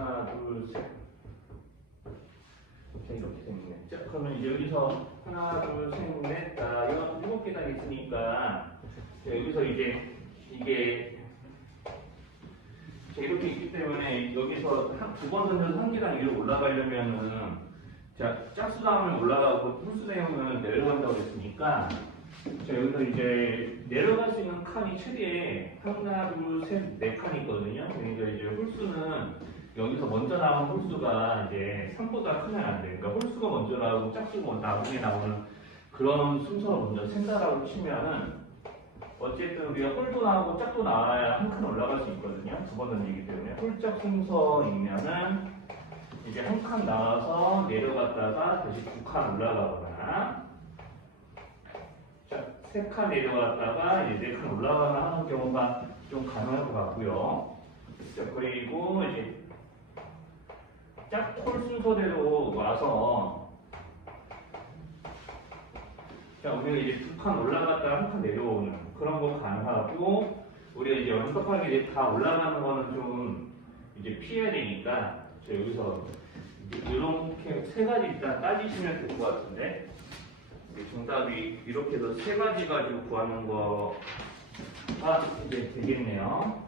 하나, 둘, 셋. 자, 이렇게 생겼네. 자, 그러면 이제 여기서 하나, 둘, 셋, 넷, 다 이런 7계단이 있으니까 자, 여기서 이제 이게 자, 이렇게 있기 때문에 여기서 두 번 던져서 한 계단 위로 올라가려면은 자, 짝수 다음에 올라가고 홀수 되면 내려간다고 했으니까 자, 여기서 이제 내려갈 수 있는 칸이 최대 하나, 둘, 셋, 네 칸이 있거든요. 그러니까 이제 홀수는 여기서 먼저 나온 홀수가 이제 3보다 크면 안 돼. 그러니까 홀수가 먼저 나오고 짝수가 나중에 나오는 그런 순서로 먼저 센다라고 치면은 어쨌든 우리가 홀도 나오고 짝도 나와야 한 칸 올라갈 수 있거든요. 두 번 던지기 때문에 홀짝 순서이면은 이제 한 칸 나와서 내려갔다가 다시 두 칸 올라가거나 자, 세 칸 내려갔다가 이제 네 칸 올라가거나 하는 경우가 좀 가능할 것 같고요. 자, 그리고 이제 짝홀 순서대로 와서 자, 우리가 이제 두 칸 올라갔다가 한 칸 내려오는 그런 거 가능하고 우리가 이제 완벽하게 이제 다 올라가는 거는 좀 이제 피해야 되니까 자, 여기서 이렇게 세 가지 일단 따지시면 될 것 같은데 정답이 이렇게 해서 세 가지 가지고 구하는 거가 이제 되겠네요.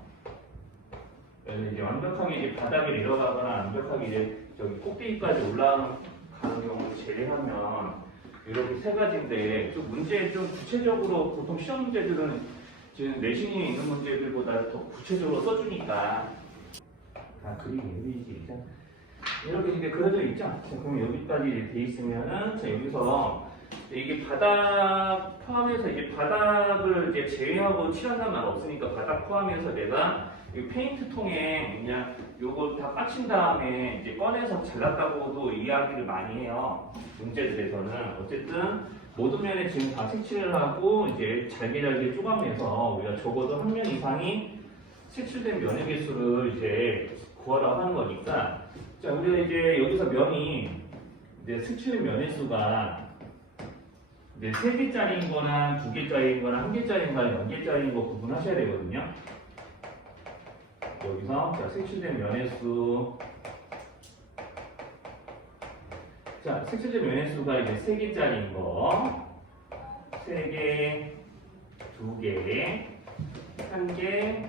그래서 이제 완벽하게 이제 바닥에 내려가거나 완벽하게 이제 저기 꼭대기까지 올라가는 경우를 제외하면 이렇게 세 가지인데 좀 문제 좀 구체적으로 보통 시험 문제들은 지금 내신이 있는 문제들보다 더 구체적으로 써주니까 그림이 여기지 이렇게 이제 그려져 있죠. 자, 그럼 여기까지 돼 있으면은 자, 여기서 이게 바닥 포함해서 이제 바닥을 이제 제외하고 칠한다는 말 없으니까 바닥 포함해서 내가 이 페인트 통에 그냥 요거 다 까친 다음에 이제 꺼내서 잘랐다고도 이야기를 많이 해요. 문제들에서는 어쨌든 모든 면에 지금 다 색칠을 하고 이제 잘게 쪼가면서 우리가 적어도 한 면 이상이 색칠된 면의 개수를 이제 구하라고 하는 거니까 자, 우리가 이제 여기서 면이 이제 색칠 면의 수가 이제 3개짜리인 거나 2개짜리인 거나 1개짜리인 거나 0개짜리인 거 구분하셔야 되거든요. 여기서 자, 색칠된 면의 수 자, 색칠된 면의 수가 이제 3개짜리인 거 3개, 2개, 1개,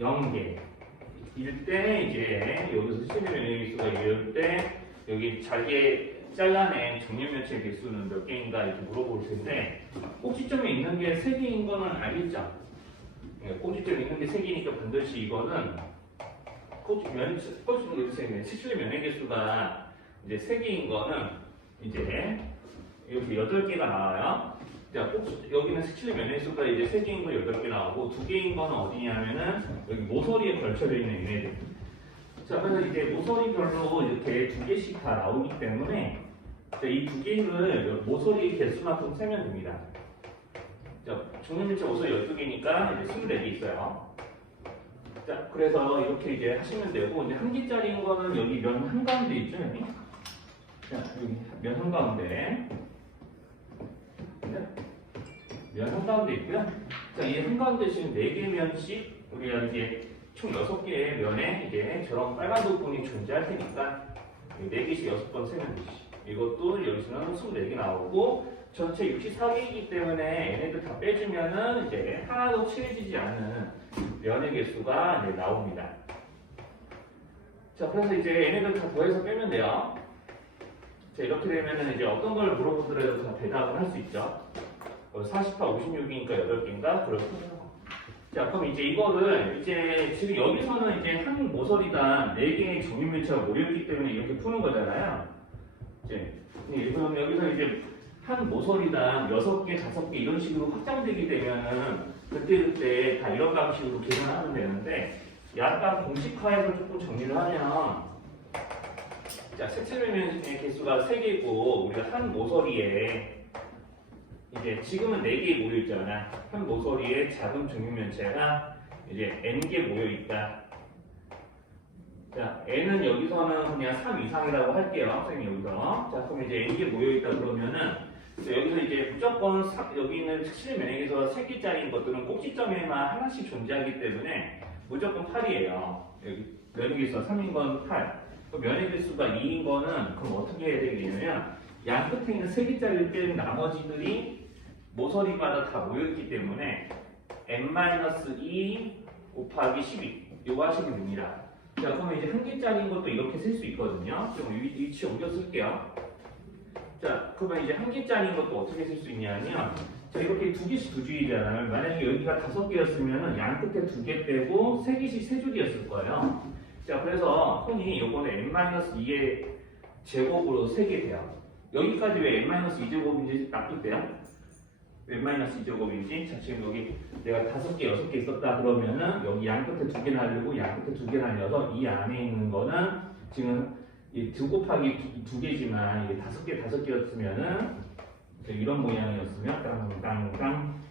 0개 일 때 이제 여기서 색칠된 면의 수가 이럴 때 여기 잘게 잘라낸 정렬면체 개수는 몇 개인가 이렇게 물어볼 텐데 꼭지점에 있는 게 3개인 거는 알겠죠? 꼭지점에 있는 게 3개니까 반드시 이거는 색칠된 면의 개수가 이제 3개인 거는 이제 이렇게 8개가 나와요. 자, 여기는 색칠된 면의 수가 이제 3개인 거 8개 나오고 2개인 거는 어디냐면은 여기 모서리에 걸쳐져 있는 얘네들. 자, 그래서 이제 모서리별로 이렇게 2개씩 다 나오기 때문에 이 2개를 모서리 개수만큼 세면 됩니다. 자, 정렬면체 모서리 12개니까 이제 24개 있어요. 자, 그래서 이렇게 이제 하시면 되고 이제 1개짜리인 거는 여기 면 한가운데 있죠, 여기? 자, 여기 면 한가운데. 네? 면 한가운데 있고요. 자, 이 한가운데 지금 4개 면씩 우리가 이제 총 6개의 면에 이제 저런 빨간 부분이 존재할 테니까 4개씩 6번 세면 되지. 이것도 여기서는 24개 나오고 전체 64개이기 때문에 얘네들 다 빼주면은 이제 하나도 칠해지지 않은 면의 개수가 이제 나옵니다. 자, 그래서 이제 얘네들 다 더해서 빼면 돼요. 자, 이렇게 되면은 이제 어떤 걸 물어보더라도 다 대답을 할 수 있죠. 48, 56이니까 8개인가? 그렇고. 자, 그럼 이제 이거를 이제 지금 여기서는 이제 한 모서리당 4개의 정렬면체가 모였기 때문에 이렇게 푸는 거잖아요. 이제 그럼 여기서 이제 한 모서리당 6개, 5개 이런 식으로 확장되게 되면은 그때 다 이런 방식으로 계산하면 되는데 약간 공식화해서 조금 정리를 하면 자, 색칠면의 개수가 3개고 우리가 한 모서리에 이제 지금은 4개 모여 있잖아. 한 모서리에 작은 정육면체가 이제 n개 모여 있다. 자, n은 여기서는 그냥 3 이상이라고 할게요. 선생님 여기서. 자, 그럼 이제 n개 모여 있다 그러면은 여기서 이제 무조건 여기 있는 색칠의 면역에서 3개짜리인 것들은 꼭지점에만 하나씩 존재하기 때문에 무조건 8이에요. 여기 면역일수가 3인 건 8. 면역일수가 2인 거는 그럼 어떻게 해야 되겠냐면 양 끝에 있는 3개짜리를 빼는 나머지들이 모서리마다 다 모여있기 때문에 n-2 곱하기 12 요거 하시면 됩니다. 자, 그러면 이제 1개짜리인 것도 이렇게 쓸 수 있거든요. 좀 위치 옮겨 쓸게요. 자, 그러면 이제 1개짜리인 것도 어떻게 쓸 수 있냐면 자, 이렇게 2개씩 2줄이잖아요. 만약에 여기가 5개였으면 양 끝에 2개 빼고 3개씩 3줄이었을 거예요. 자, 그래서 흔히 요거는 n-2의 제곱으로 3개 돼요. 여기까지 왜 n-2제곱인지 납득돼요? n-2제곱인지 자, 지금 여기 내가 5개, 6개 있었다 그러면은 여기 양 끝에 2개 날리고 양 끝에 2개 날려서 이 안에 있는 거는 지금 이 2 곱하기 2개지만 이게 5개, 5개였으면은 이런 모양이었으면 땅땅땅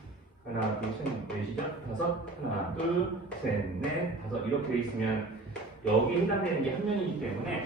하나, 둘, 셋, 넷이죠? 5, 하나, 둘, 셋, 넷, 5 이렇게 있으면 여기에 해당되는 게 한 면이기 때문에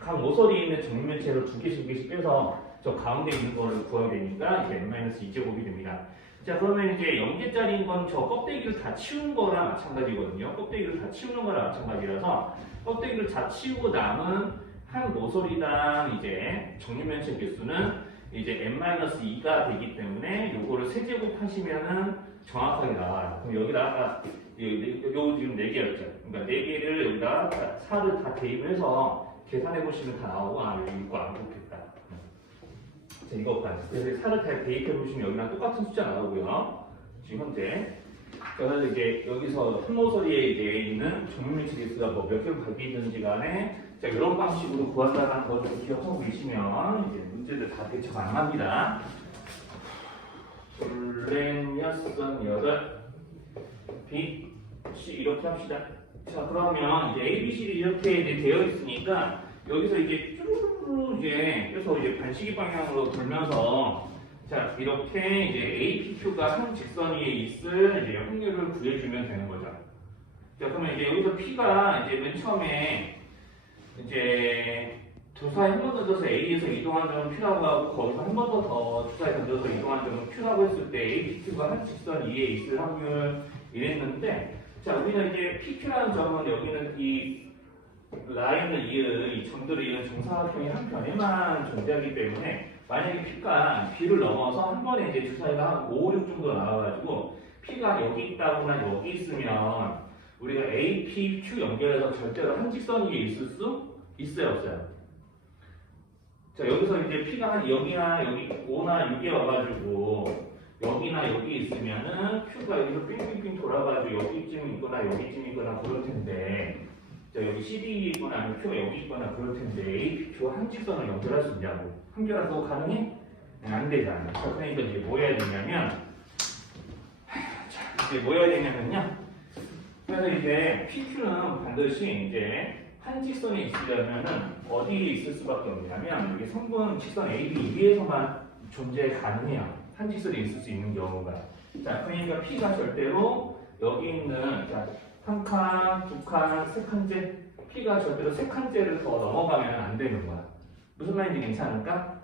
각 모서리에 있는 정면체로 2개씩 2개씩 빼서 저 가운데 있는 거를 구해야 되니까 이제 n-2제곱이 됩니다. 자, 그러면 이제 0개짜리인 건 저 껍데기를 다 치우는 거랑 마찬가지거든요. 껍데기를 다 치우는 거랑 마찬가지라서 껍데기를 다 치우고 남은 한 모서리당 이제 정육면체 개수는 이제 n-2가 되기 때문에 요거를 세제곱 하시면은 정확하게 나와요. 그럼 여기다가 요 지금 4개였죠. 그러니까 4개를 여기다 4를 다 대입해서 계산해 보시면 다 나오고 아 여기 이거 안 좋겠다. 자, 이거까지. 그래서 4를 다 대입해 보시면 여기랑 똑같은 숫자 나오고요. 지금 현재. 그래서 이제 여기서 한 모서리에 이제 있는 정육면체 개수가 뭐 몇 개로 바뀌든지 간에 자, 이런 방식으로 구한다는 거 좀 기억하고 계시면 이제 문제들 다 대처 가능합니다. 둘, 여섯, 여덟, B, C 이렇게 합시다. 자, 그러면 이제 A, B, C이 이렇게 이제 되어 있으니까 여기서 이제 쭈루루루 이제 그래서 이제 반시계 방향으로 돌면서 자, 이렇게 이제 A, P, Q가 한 직선 위에 있을 이제 확률을 구해주면 되는 거죠. 자, 그러면 이제 여기서 P가 이제 맨 처음에 이제 주사에 한 번 던져서 A에서 이동한 점은 Q라고 하고 거기서 한 번 더 주사에 던져서 이동한 점은 Q라고 했을 때 A, P, Q가 한 직선 위에 있을 확률 이랬는데 자, 우리는 이제 PQ라는 점은 여기는 이 라인을 이은 이 점들을 이은 정사각형의 한 변에만 존재하기 때문에 만약에 P가 B를 넘어서 한 번에 이제 주사위가 한 5, 6 정도 나와가지고 P가 여기 있다거나 여기 있으면 우리가 A, P, Q 연결해서 절대로 한 직선 위에 있을 수 있어요, 없어요? 자, 여기서 이제 P가 한 여기나 여기 5나 6에 와가지고 여기나 여기 있으면은 Q가 여기서 빙빙빙 돌아가지고 여기쯤 있거나 여기쯤 있거나 그럴 텐데 자, 여기 CD 있거나 아니면 Q가 여기 있거나 그럴 텐데 A, P, Q와 한 직선을 연결할 수 있냐고 한결한 거 가능해? 네, 안 되잖아. 자, 그러니까 이제 뭐 해야 되냐면 자, 이제 뭐 해야 되냐면요 그래서 이제 PQ는 반드시 이제 한 직선에 있으려면은 어디에 있을 수밖에 없냐면 여기 성분 직선 AB 위에서만 존재 가능해요. 한 직선에 있을 수 있는 경우가. 자, 그러니까 P가 절대로 여기 있는 자, 한 칸, 두 칸, 세 칸째 P가 절대로 세 칸째를 더 넘어가면 안 되는 거야. 무슨 말인지 괜찮을까?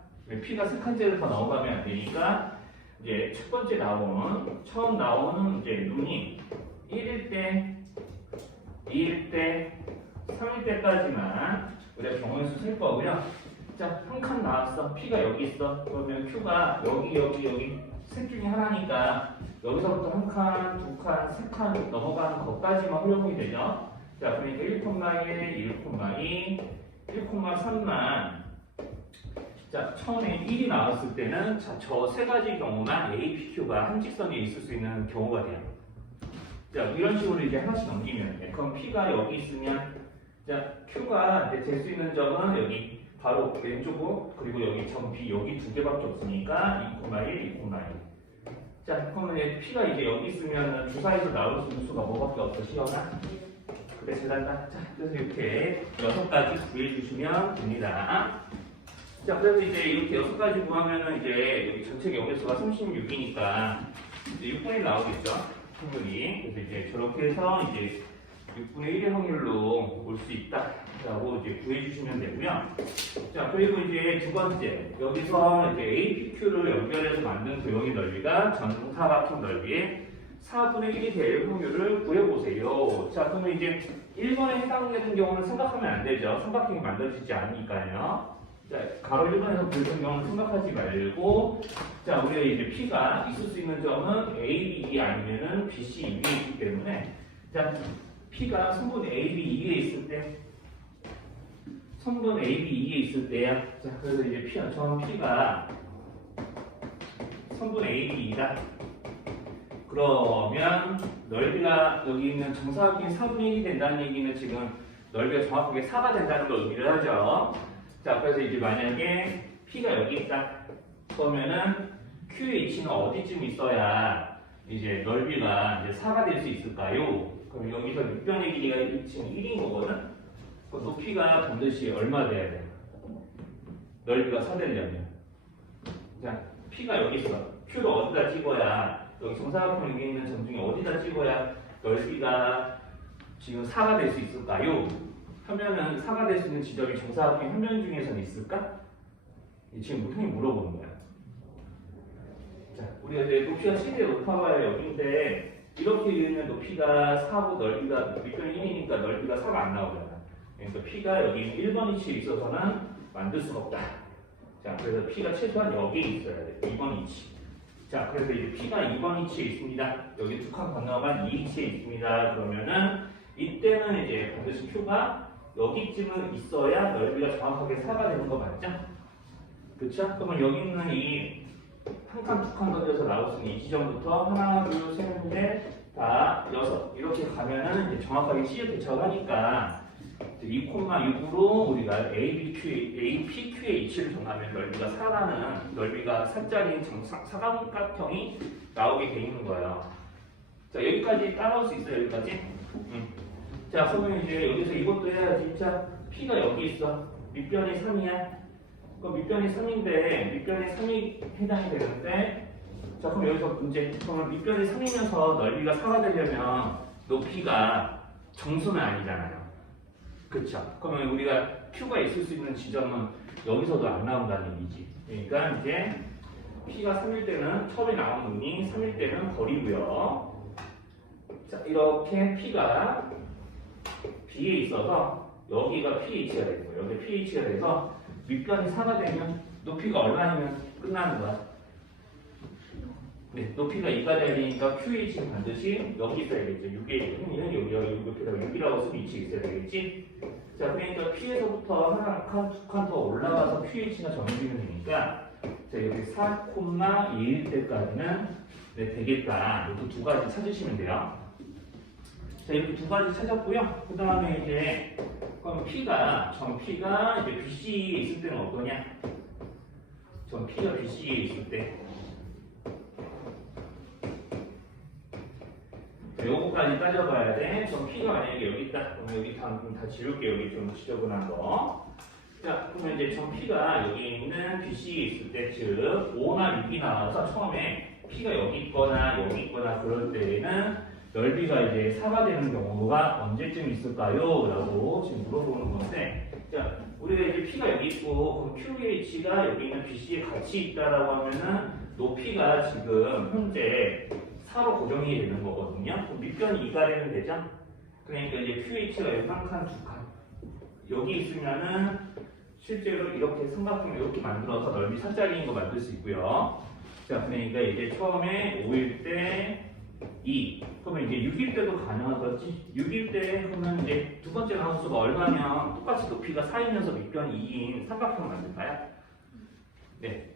P가 세 칸째를 더 넘어가면 안 되니까 이제 첫 번째 처음 나오는 이제 눈이 1일 때, 2일 때, 3일 때까지만 우리가 경우의 수 쓸 거고요. 자, 한 칸 나왔어. P가 여기 있어. 그러면 Q가 여기 셋 중에 하나니까 여기서부터 한 칸, 두 칸, 세 칸 넘어가는 것까지만 활용이 되죠. 자, 그러니까 1,1, 1,2, 1,3만 자, 처음에 1이 나왔을 때는 자, 저 세 가지 경우만 A, P, Q가 한 직선에 있을 수 있는 경우가 돼요. 자, 이런 식으로 이제 하나씩 넘기면 돼. 그럼 P가 여기 있으면 자, Q가 될 수 있는 점은 여기 바로 왼쪽으로 그리고 여기 점 B 여기 두 개밖에 없으니까 2,1, 2,1. 자, 그러면 P가 이제 여기 있으면 주사에서 나올 수 있는 수가 뭐밖에 없어, 시연아? 그래, 잘한다. 자, 그래서 이렇게 6가지 구해주시면 됩니다. 자, 그래서 이제 이렇게 6가지 구하면은 이제 여기 전체 경계수가 36이니까 이제 6분의 1 나오겠죠? 확률이. 그래서 이제 저렇게 해서 이제 6분의 1의 확률로 올 수 있다라고 이제 구해주시면 되고요. 자, 그리고 이제 두 번째. 여기서 이제 A, P, Q를 연결해서 만든 도형의 넓이가 전사각형 넓이의 4분의 1이 될 확률을 구해보세요. 자, 그러면 이제 1번에 해당되는 경우는 생각하면 안 되죠. 삼각형이 만들어지지 않으니까요. 자, 가로 1번에서 보이는 경우는 생각하지 말고, 자, 우리가 이제 P가 있을 수 있는 점은 A, B 아니면은 B, C, 위에 있기 때문에, 자, P가 성분 A, B, 2에 있을 때, 성분 A, B, 2에 있을 때야. 자, 그래서 이제 P가 성분 A, B, 2다. 그러면 넓이가 여기 있는 정사각형이 4분의 1이 된다는 얘기는 지금 넓이가 정확하게 4가 된다는 걸 의미를 하죠. 자, 그래서 이제 만약에 P가 여기 있다. 그러면은 QH는 어디쯤 있어야 이제 넓이가 이제 4가 될 수 있을까요? 그럼 여기서 밑변의 길이가 지금 1인 거거든? 그럼 높이가 반드시 얼마 돼야 돼? 넓이가 4 되려면. 자, P가 여기 있어. Q를 어디다 찍어야, 여기 정사각형 여기 있는 점 중에 어디다 찍어야 넓이가 지금 4가 될 수 있을까요? 하면은 4가 될 수 있는 지점이 정사각형 한 면 중에서는 있을까? 지금 형이 물어보는 거야. 자, 우리가 이제 높이가 최대 높아봐야 여기인데 이렇게 있는 높이가 4고 넓이가 밑변이 1이니까 넓이가 4가 안 나오잖아. 그러니까 P가 여기 1번 위치에 있어서는 만들 수가 없다. 자, 그래서 P가 최소한 여기에 있어야 돼. 2번 위치. 자, 그래서 이제 P가 2번 위치에 있습니다. 여기 두 칸 건너간 2위치에 있습니다. 그러면은 이때는 이제 반드시 Q가 여기쯤은 있어야 넓이가 정확하게 4가 되는 거 맞죠? 그쵸? 그러면 여기 있는 이 한 칸, 두 칸 던져서 나올 수 있는 이 지점부터 하나, 둘, 셋, 넷, 다, 여섯 이렇게 가면은 이제 정확하게 C에 도착을 하니까 2,6으로 우리가 APQH를 정하면 넓이가 4라는 넓이가 4짜리인 사각형이 나오게 돼 있는 거예요. 자, 여기까지 따라올 수 있어요, 여기까지? 자, 그러면 이제 여기서 이것도 해야지. 자, P가 여기 있어. 밑변이 3이야. 그럼 밑변이 3인데, 밑변이 3이 해당이 되는데, 자, 그럼 여기서 문제. 그러면 밑변이 3이면서 넓이가 4가 되려면 높이가 정수는 아니잖아요. 그쵸? 그러면 우리가 Q가 있을 수 있는 지점은 여기서도 안 나온다는 얘기지. 그러니까 이제 P가 3일 때는, 처음에 나온 눈이 3일 때는 버리고요. 자, 이렇게 P가 B에 있어서 여기가 pH가 되는 거예요. 여기 pH가 돼서 밑변이 4가 되면 높이가 얼마이면 끝나는 거야. 네, 높이가 2가 되니까 QH는 반드시 여기 있어야겠죠. 6에 여기 높이가 6이라고 쓰면 위치에 있어야 되겠지. 자, 그러니까 P에서부터 하나 칸, 두 칸 더 올라가서 QH가 정해지면 되니까 자, 여기 4,2일 때까지는 네, 되겠다. 이렇게 두 가지 찾으시면 돼요. 자, 이렇게 두 가지 찾았고요. 그 다음에 이제 그럼 P가 이제 BC에 있을 때는 어떠냐? 전 P가 BC에 있을 때 요거까지 따져봐야 돼. 전 P가 만약에 여기 있다. 그럼 여기 다 지울게. 여기 좀 지저분한 거. 자, 그러면 이제 전 P가 여기 있는 BC에 있을 때, 즉 5나 6이 나와서 처음에 P가 여기 있거나 그럴 때에는 넓이가 이제 4가 되는 경우가 언제쯤 있을까요? 라고 지금 물어보는 건데, 자, 우리가 이제 P가 여기 있고, 그럼 QH가 여기 있는 BC에 같이 있다라고 하면은 높이가 지금 현재 4로 고정이 되는 거거든요. 그럼 밑변이 2가 되면 되죠? 그러니까 이제 QH가 여기 한 칸, 두 칸. 여기 있으면은 실제로 이렇게 삼각형을 이렇게 만들어서 넓이 4짜리인 거 만들 수 있고요. 자, 그러니까 이제 처음에 5일 때 2. 그러면 이제 6일 때도 가능하겠지? 6일 때 그러면 이제 두 번째 나눗수가 얼마면 똑같이 높이가 4이면서 밑변이 2인 삼각형 만들까요? 네.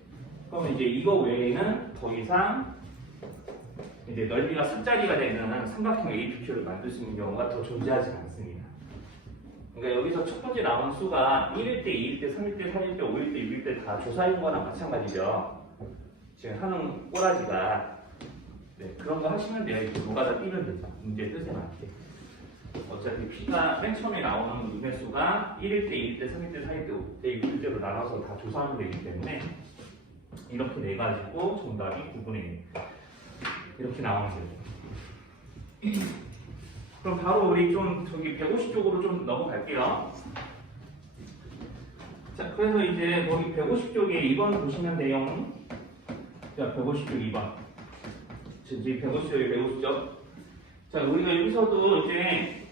그러면 이제 이거 외에는 더 이상 이제 넓이가 4짜리가 되는 삼각형 APQ를 만들 수 있는 경우가 더 존재하지 않습니다. 그러니까 여기서 첫 번째 나온 수가 1일 때, 2일 때, 3일 때, 4일 때, 5일 때, 6일 때 다 조사인 거나 마찬가지죠. 지금 하는 꼬라지가 네, 그런 거 하시면 돼요. 이렇게 노가다 띄면 되죠. 문제 뜻에 맞게. 어차피 P가 맨 처음에 나오는 눈의 수가 1일 때, 2일 때, 3일 때, 4일 때, 5일 때, 6일 때로 나눠서 다 조사하면 되기 때문에 이렇게 내가지고 정답이 9분의 1. 이렇게 나오는 거죠. 그럼 바로 우리 좀 저기 150쪽으로 좀 넘어갈게요. 자, 그래서 이제 거기 150쪽에 2번 보시면 내용. 자, 150쪽 2번. 이제 150점, 150점. 자, 우리가 여기서도 이제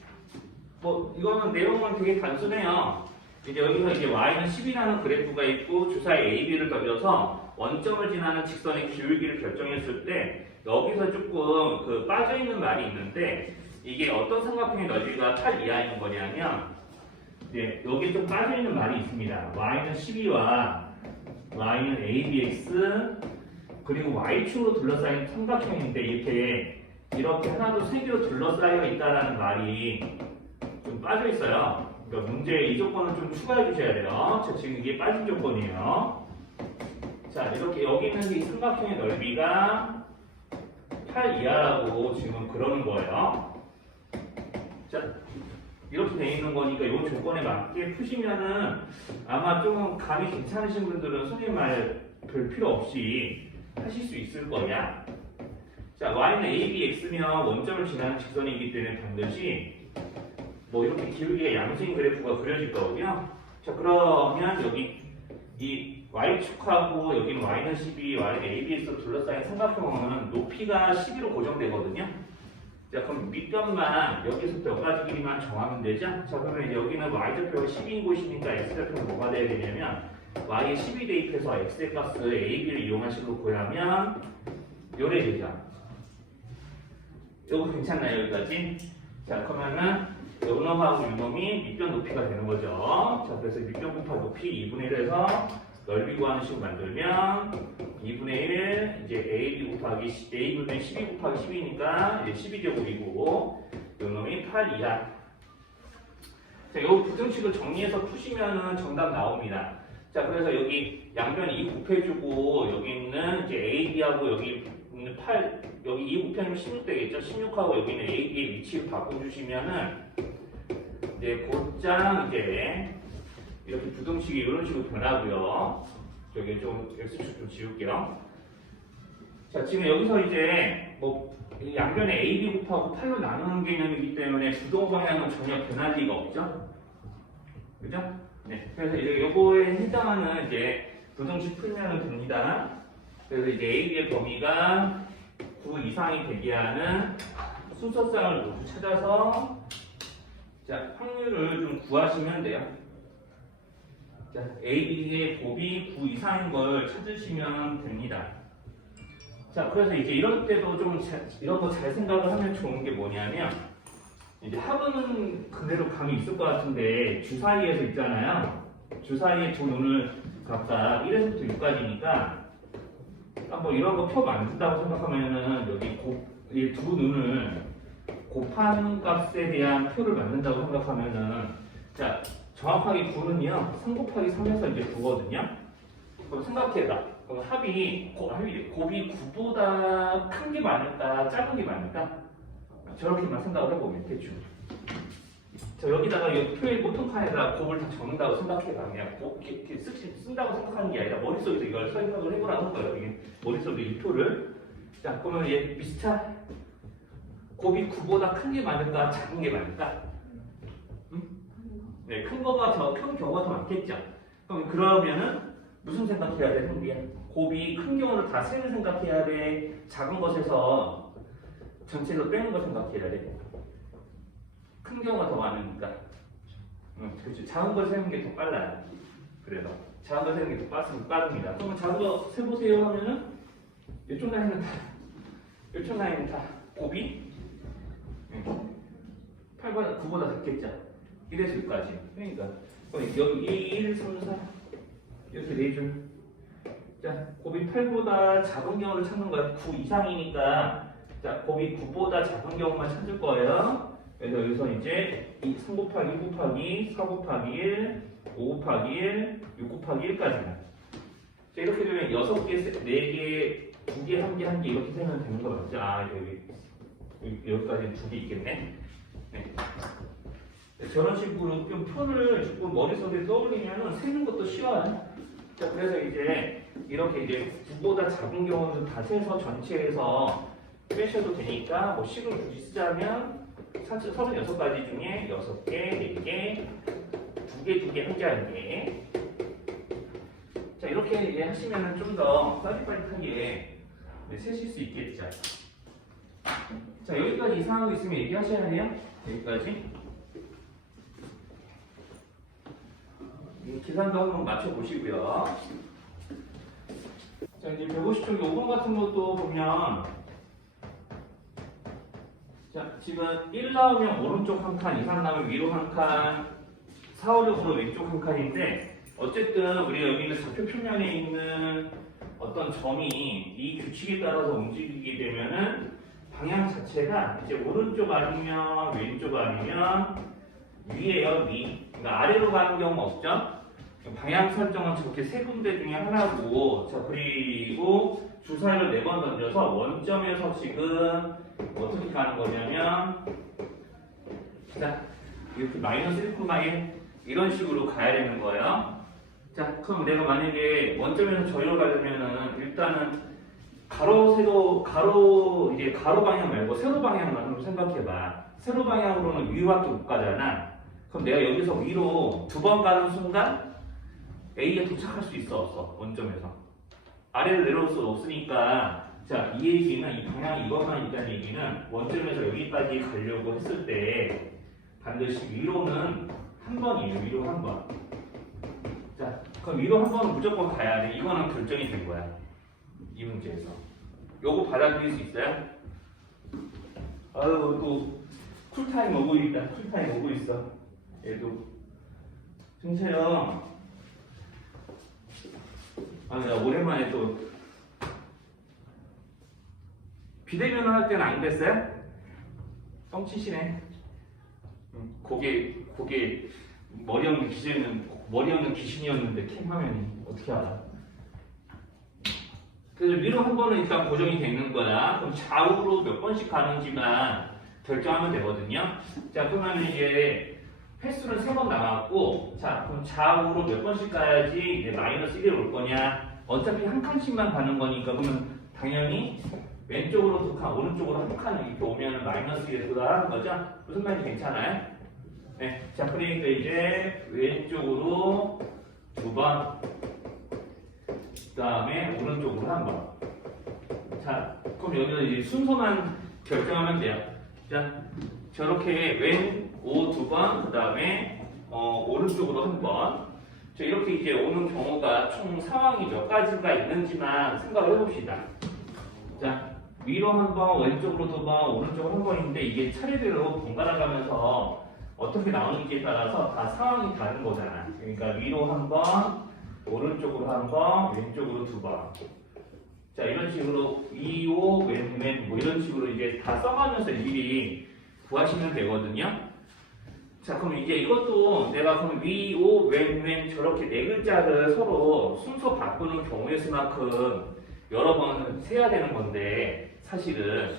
뭐 이거는 내용은 되게 단순해요. 이제 여기서 이제 y는 10이라는 그래프가 있고 주사위 AB를 돌려서 원점을 지나는 직선의 기울기를 결정했을 때 여기서 조금 그 빠져있는 말이 있는데 이게 어떤 삼각형의 넓이가 8 이하인 거냐면 이제 여기 좀 빠져있는 말이 있습니다. y는 12와 y는 ABX 그리고 y축으로 둘러싸인 삼각형인데 이렇게 하나도 세 개로 둘러싸여 있다라는 말이 좀 빠져 있어요. 그러니까 문제에 이 조건을 좀 추가해 주셔야 돼요. 자, 지금 이게 빠진 조건이에요. 자, 이렇게 여기 있는 이 삼각형의 넓이가 8 이하라고 지금 그러는 거예요. 자, 이렇게 돼 있는 거니까 이 조건에 맞게 푸시면은 아마 좀 감이 괜찮으신 분들은 선생님 말 별 필요 없이 하실 수 있을 거야. 자, y는 ABX면 원점을 지나는 직선이기 때문에 반드시 뭐 이렇게 기울기가 양수인 그래프가 그려질 거거든요. 자, 그러면 여기 이 y축하고 여기는 y는 12, y는 ABX로 둘러싸인 삼각형은 높이가 12로 고정되거든요. 자, 그럼 밑변만 여기서부터 여기까지 길이만 정하면 되죠? 자, 그러면 이제 여기는 y좌표가 10인 곳이니까 x좌표는 뭐가 돼야 되냐면 y에 10이 대입해서 x의 값을 ab를 이용한 식으로 구하면 요래 되죠. 요거 괜찮나요? 여기까지? 자, 그러면은 요놈하고 요놈이 밑변 높이가 되는 거죠. 자, 그래서 밑변 곱하기 높이 2분의 1 해서 넓이 구하는 식으로 만들면 2분의 1 이제 AB 곱하기 A분의 12 곱하기 10이니까 이제 12제곱이고 요놈이 8 이하. 자, 요 부등식을 정리해서 푸시면은 정답 나옵니다. 자, 그래서 여기 양변 2 곱해주고 여기 있는 이제 AB하고 여기 있는 8 여기 2 곱해주면 16 되겠죠? 16하고 여기 있는 AB의 위치를 바꿔주시면은 이제 곧장 이제 이렇게 부등식이 이런 식으로 변하고요. 저기 좀 x축 좀 지울게요. 자, 지금 여기서 이제 뭐 양변에 AB 곱하고 8로 나누는 개념이기 때문에 부동 방향은 전혀 변할 리가 없죠. 그죠? 네. 그래서 이제 요거에 해당하는 이제 부등식 풀면 됩니다. 그래서 이제 AB의 범위가 9 이상이 되게 하는 순서쌍을 모두 찾아서 자, 확률을 좀 구하시면 돼요. 자, AB의 곱이 9 이상인 걸 찾으시면 됩니다. 자, 그래서 이제 이럴 때도 좀 이런 거 잘 생각을 하면 좋은 게 뭐냐면 이제 합은 그대로 감이 있을 것 같은데 주사위에서 있잖아요. 주사위에 두 눈을 각각 1에서부터 6까지니까 뭐 이런 거 표 만든다고 생각하면은 여기 이 두 눈을 곱하는 값에 대한 표를 만든다고 생각하면은 자, 정확하게 9는요 3 곱하기 3에서 이제 9거든요. 그럼 생각해봐. 그럼 곱이 9보다 큰 게 많을까 작은 게 많을까? 저렇게만 생각을 해보면 대충. 자, 여기다가 이 표의 보통 칸에다가 곱을 다 적는다고 생각해봐. 그냥 이렇게 쓴다고 생각하는 게 아니라 머릿속에서 이걸 설명을 해보라는 거예요. 이게 머릿속에 이 표를. 자, 그러면 얘 비슷한 곱이 9보다 큰 게 많을까 작은 게 많을까? 응? 네, 큰 경우가 더 많겠죠. 그러면은 무슨 생각해야 돼, 성비야? 곱이 큰 경우를 다 세는 생각해야 돼. 작은 것에서 전체로 빼는 거 생각해야 돼. 큰 경우가 더 많으니까. 그렇죠. 작은 걸 세는 게 더 빨라요. 그래서 작은 걸 세는 게 더 빠릅니다. 그러면 작은 거 세보세요 하면은 이쪽 라인은 다 곱이 8보다 9보다 작겠죠. 1에서 6까지. 그러니까 여기 1, 3, 4 이렇게 4줄. 자, 곱이 8보다 작은 경우를 찾는 거야. 9 이상이니까 자, 곱이 9보다 작은 경우만 찾을 거예요. 그래서 여기서 이제 3 곱하기 1 곱하기 4 곱하기 1, 5 곱하기 1, 6 곱하기 1까지는. 자, 이렇게 되면 6개, 4개, 2개, 1개, 1개 이렇게 세면 되는 거 맞죠? 아, 여기까지는 2개 있겠네. 네. 저런 식으로 좀 표를 조금 머릿속에 떠올리면 세는 것도 쉬워요. 자, 그래서 이제 이렇게 이제 9보다 작은 경우는 다 세서 전체에서 빼셔도 되니까 뭐 식을 굳이 쓰자면 36가지 중에 6개, 4개, 2개, 1개, 1개. 자, 이렇게 하시면 좀 더 빠릿빠릿하게 세실 수 있겠죠. 자, 여기까지 이상한 거 있으면 얘기하셔야 해요. 여기까지. 계산도 한번 맞춰보시고요. 자, 이제 150쪽 5번 같은 것도 보면, 자, 지금 1 나오면 오른쪽 한 칸, 2, 3 나오면 위로 한 칸, 4, 5, 6으로 왼쪽 한 칸인데, 어쨌든 우리가 여기 있는 좌표 표면에 있는 어떤 점이 이 규칙에 따라서 움직이게 되면은 방향 자체가 이제 오른쪽 아니면 왼쪽 아니면 위에요, 위. 그러니까 아래로 가는 경우 없죠? 방향 설정은 저렇게 세 군데 중에 하나고, 자, 그리고 주사위를 4번 던져서 원점에서 지금 어떻게 가는 거냐면, 자, 이렇게 마이너스 1,1 이런 식으로 가야 되는 거예요. 자, 그럼 내가 만약에 원점에서 저기로 가려면은 일단은 가로, 세로, 가로, 이제 가로 방향 말고 세로 방향을 한번 생각해봐. 세로 방향으로는 위로밖에 못 가잖아. 그럼 내가 여기서 위로 2번 가는 순간 A에 도착할 수 있어, 없어? 원점에서. 아래로 내려올 수 없으니까, 자, 이 얘기는, 이 방향이 이것만 있다는 얘기는 원점에서 여기까지 가려고 했을 때 반드시 위로는 한 번이에요. 위로 한 번. 자, 그럼 위로 한 번은 무조건 가야 돼. 이거는 결정이 된 거야. 이 문제에서. 요거 받아들일 수 있어요? 아유, 또 쿨타임 오고 있다. 쿨타임 오고 있어. 얘도. 승채형. 아, 나 오랜만에 또 비대면 할 때는 안 그랬어요? 뻥치시네. 그게 머리 없는 귀신이었는데 캠 화면이 어떻게 알아? 그래서 위로 한 번은 일단 고정이 되는 거야. 그럼 좌우로 몇 번씩 가는지만 결정하면 되거든요. 자, 그러면 이제 횟수는 3번 남았고, 자, 그럼 좌우로 몇 번씩 가야지 이제 마이너스 1이 올 거냐? 어차피 한 칸씩만 가는 거니까, 그러면 당연히 왼쪽으로 2칸, 오른쪽으로 한 칸 이렇게 오면 마이너스 1에 도달하는 거죠? 무슨 말인지 괜찮아요? 네. 자, 그러니까 이제 왼쪽으로 2번, 그 다음에 오른쪽으로 한 번. 자, 그럼 여기서 이제 순서만 결정하면 돼요. 자, 저렇게 왼 오 2번, 그 다음에 오른쪽으로 한 번. 자, 이렇게 이제 오는 경우가 총 상황이 몇 가지가 있는지만 생각을 해봅시다. 자, 위로 한 번, 왼쪽으로 2번, 오른쪽으로 한 번인데 이게 차례대로 번갈아 가면서 어떻게 나오는지에 따라서 다 상황이 다른 거잖아. 그러니까 위로 한 번, 오른쪽으로 한 번, 왼쪽으로 2번. 자, 이런 식으로 위, 오, 왼, 뭐 이런 식으로 이제 다 써가면서 일일이 구하시면 되거든요. 자, 그럼 이제 이것도 내가 그럼 위, 오, 왼 저렇게 4글자를 서로 순서 바꾸는 경우의 수만큼 여러 번 세야 되는 건데 사실은,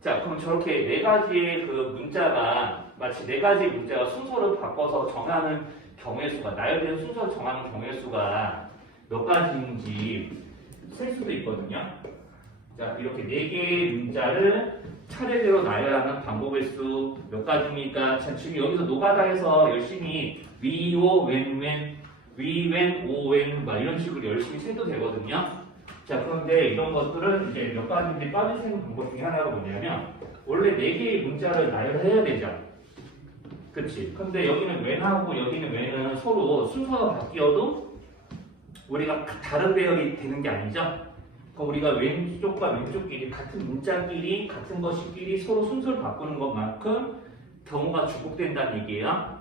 자, 그럼 저렇게 4가지의 그 문자가 마치 4가지의 문자가 순서를 바꿔서 정하는 경우의 수가, 나열된 순서를 정하는 경우의 수가 몇 가지인지 셀 수도 있거든요. 자, 이렇게 4개의 문자를 차례대로 나열하는 방법의 수 몇 가지입니까? 자, 지금 여기서 노가다해서 열심히 위, 오, 왼, 위, 왼, 오, 왼 막 이런 식으로 열심히 세도 되거든요. 자, 그런데 이런 것들은 이제 몇 가지인지 빠지는 방법 중에 하나가 뭐냐면, 원래 4개의 문자를 나열해야 되죠. 그치? 근데 여기는 왼하고 여기는 왼은 서로 순서가 바뀌어도 우리가 다른 배열이 되는 게 아니죠? 그럼 우리가 왼쪽과 왼쪽끼리 같은 문자끼리 같은 것이끼리 서로 순서를 바꾸는 것만큼 경우가 중복된다는 얘기예요.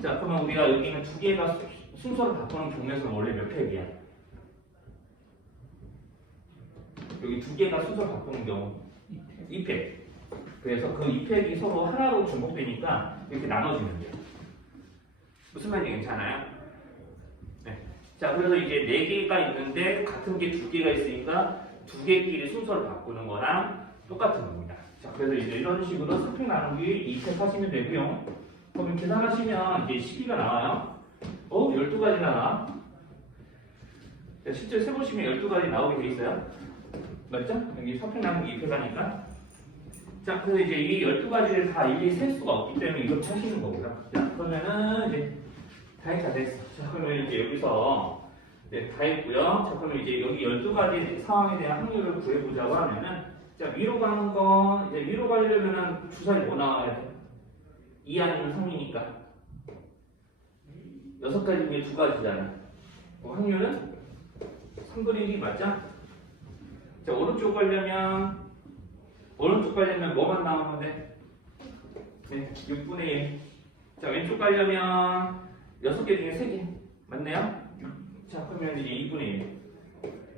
자, 그러면 우리가 여기는 2개가 순서를 바꾸는 경우의 수는 원래 몇 팩이야? 여기 2개가 순서를 바꾸는 경우 2팩. 그래서 그 2팩이 서로 하나로 중복되니까 이렇게 나눠지는 거예요. 무슨 말인지 괜찮아요? 네. 자, 그래서 이제 4개가 있는데 같은 게 2개가 있으니까 2개끼리 순서를 바꾸는 거랑 똑같은 겁니다. 자, 그래서 이제 이런 식으로 3팩 나누기 2팩 하시면 되고요. 그러면 계산하시면 이제 12가 나와요. 12가지 나와. 자, 실제 세보시면 12가지 나오게 돼 있어요. 맞죠? 여기 3팩 나누기 2팩 하니까. 자, 그래서 이제 이 12가지를 다 일일이 셀 수가 없기 때문에 이걸 하시는 거고요. 자, 그러면은 이제 다 됐어. 자, 그러면 이제 여기서 다 했고요. 자, 그러면 이제 여기 12가지 상황에 대한 확률을 구해보자고 하면은, 자, 위로 가는 건, 이제 위로 가려면은 주사위 뭐 나와야 돼? 2 아니면 3이니까. 6가지 중에 2가지잖아. 확률은 3분의 1이 맞죠? 자, 오른쪽 가려면 뭐만 나오면 돼? 네, 6분의 1. 자, 왼쪽 가려면 6개 중에 3개. 맞네요? 자, 그러면 이제 2분의 1.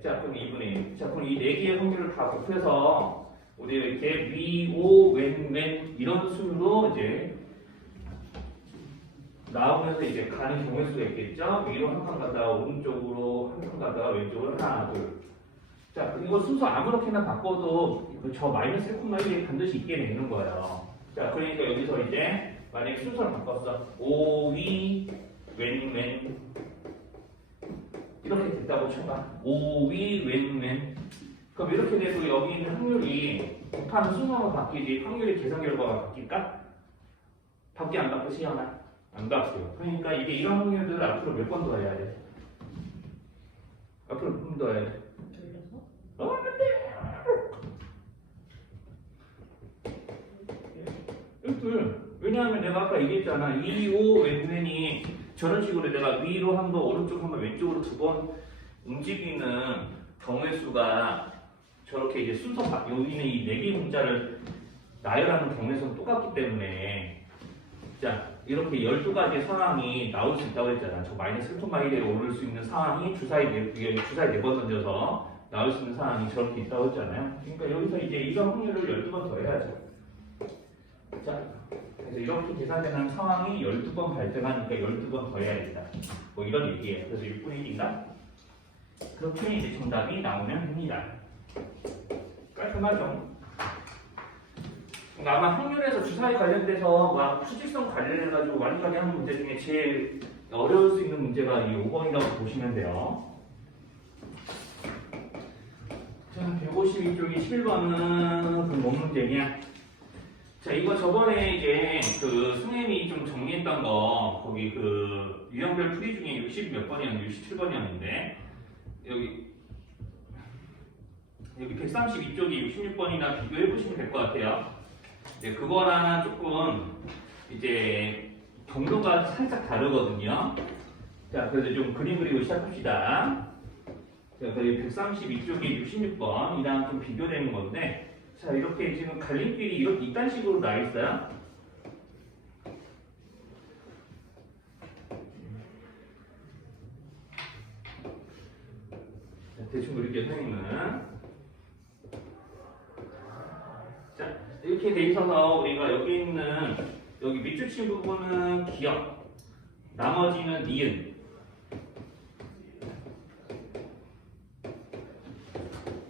자, 그럼 2분의 1. 자, 그럼 이 4개의 확률을 다 곱해서 우리 이렇게 위, 오, wen 이런 순으로 이제 나오면서 이제 가는 경우의 수가 있겠죠? 위로 한 칸 가다가 오른쪽으로 한 칸 가다가 왼쪽으로 하나, 둘. 자, 이거 순서 아무렇게나 바꿔도 저 마이너스 1,1이 반드시 있게 되는 거예요. 자, 그러니까 여기서 이제 만약에 순서를 바꿨어. 오, 위, wen 이렇게 됐다고 쳐봐. 오, 위, wen 그럼 이렇게 돼도 여기 있는 확률이 곱하는 순서가 바뀌지 확률의 계산 결과가 바뀔까? 바뀌 안 바뀌어 시험아? 안 바뀌어. 그러니까 이게 이런 확률들을 앞으로 몇 번 더 해야 돼? 앞으로 몇 번 더 해야 돼? 안 돼! 왜냐하면 내가 아까 얘기했잖아. 2, 5, 웬웬이 저런 식으로 내가 위로 한 번, 오른쪽 한 번, 왼쪽으로 2번 움직이는 경우의 수가 저렇게 이제 순서 여기는 이 4개 문자를 나열하는 경우의 수는 똑같기 때문에 자 이렇게 12가지의 상황이 나올 수 있다고 했잖아. 저 마이너스 1,1에 오를 수 있는 상황이 주사위 4번 던져서 나올 수 있는 상황이 저렇게 있다고 했잖아요. 그러니까 여기서 이제 이런 확률을 12번 더 해야죠. 자, 그래서 이렇게 계산되는 상황이 12번 발생하니까 12번 더 해야 된다. 뭐 이런 얘기예요. 그래서 6분의 1인가? 그렇게 이제 정답이 나오면 됩니다. 깔끔하죠? 그러니까 아마 확률에서 주사위 관련돼서 막 수직성 관련해가지고 완전히 하는 문제 중에 제일 어려울 수 있는 문제가 이 5번이라고 보시면 돼요. 자, 152쪽이 11번은 그 뭔 문제냐? 자, 이거 저번에 이제 그 선생님이 좀 정리했던 거, 거기 그 유형별 풀이 중에 60 몇 번이었는데, 67번이었는데, 여기 132쪽이 66번이나 비교해 보시면 될 것 같아요. 네, 그거랑 조금 이제 경로가 살짝 다르거든요. 자, 그래서 좀 그림 그리고 시작합시다. 자, 그리고 132쪽이 66번이랑 좀 비교되는 건데, 자, 이렇게 지금 갈림길이 이렇게 이딴 식으로 나와 있어요. 자, 대충 그릴게요, 선생님은. 자, 이렇게 돼 있어서 우리가 여기 있는 여기 밑줄 친 부분은 기억, 나머지는 니은.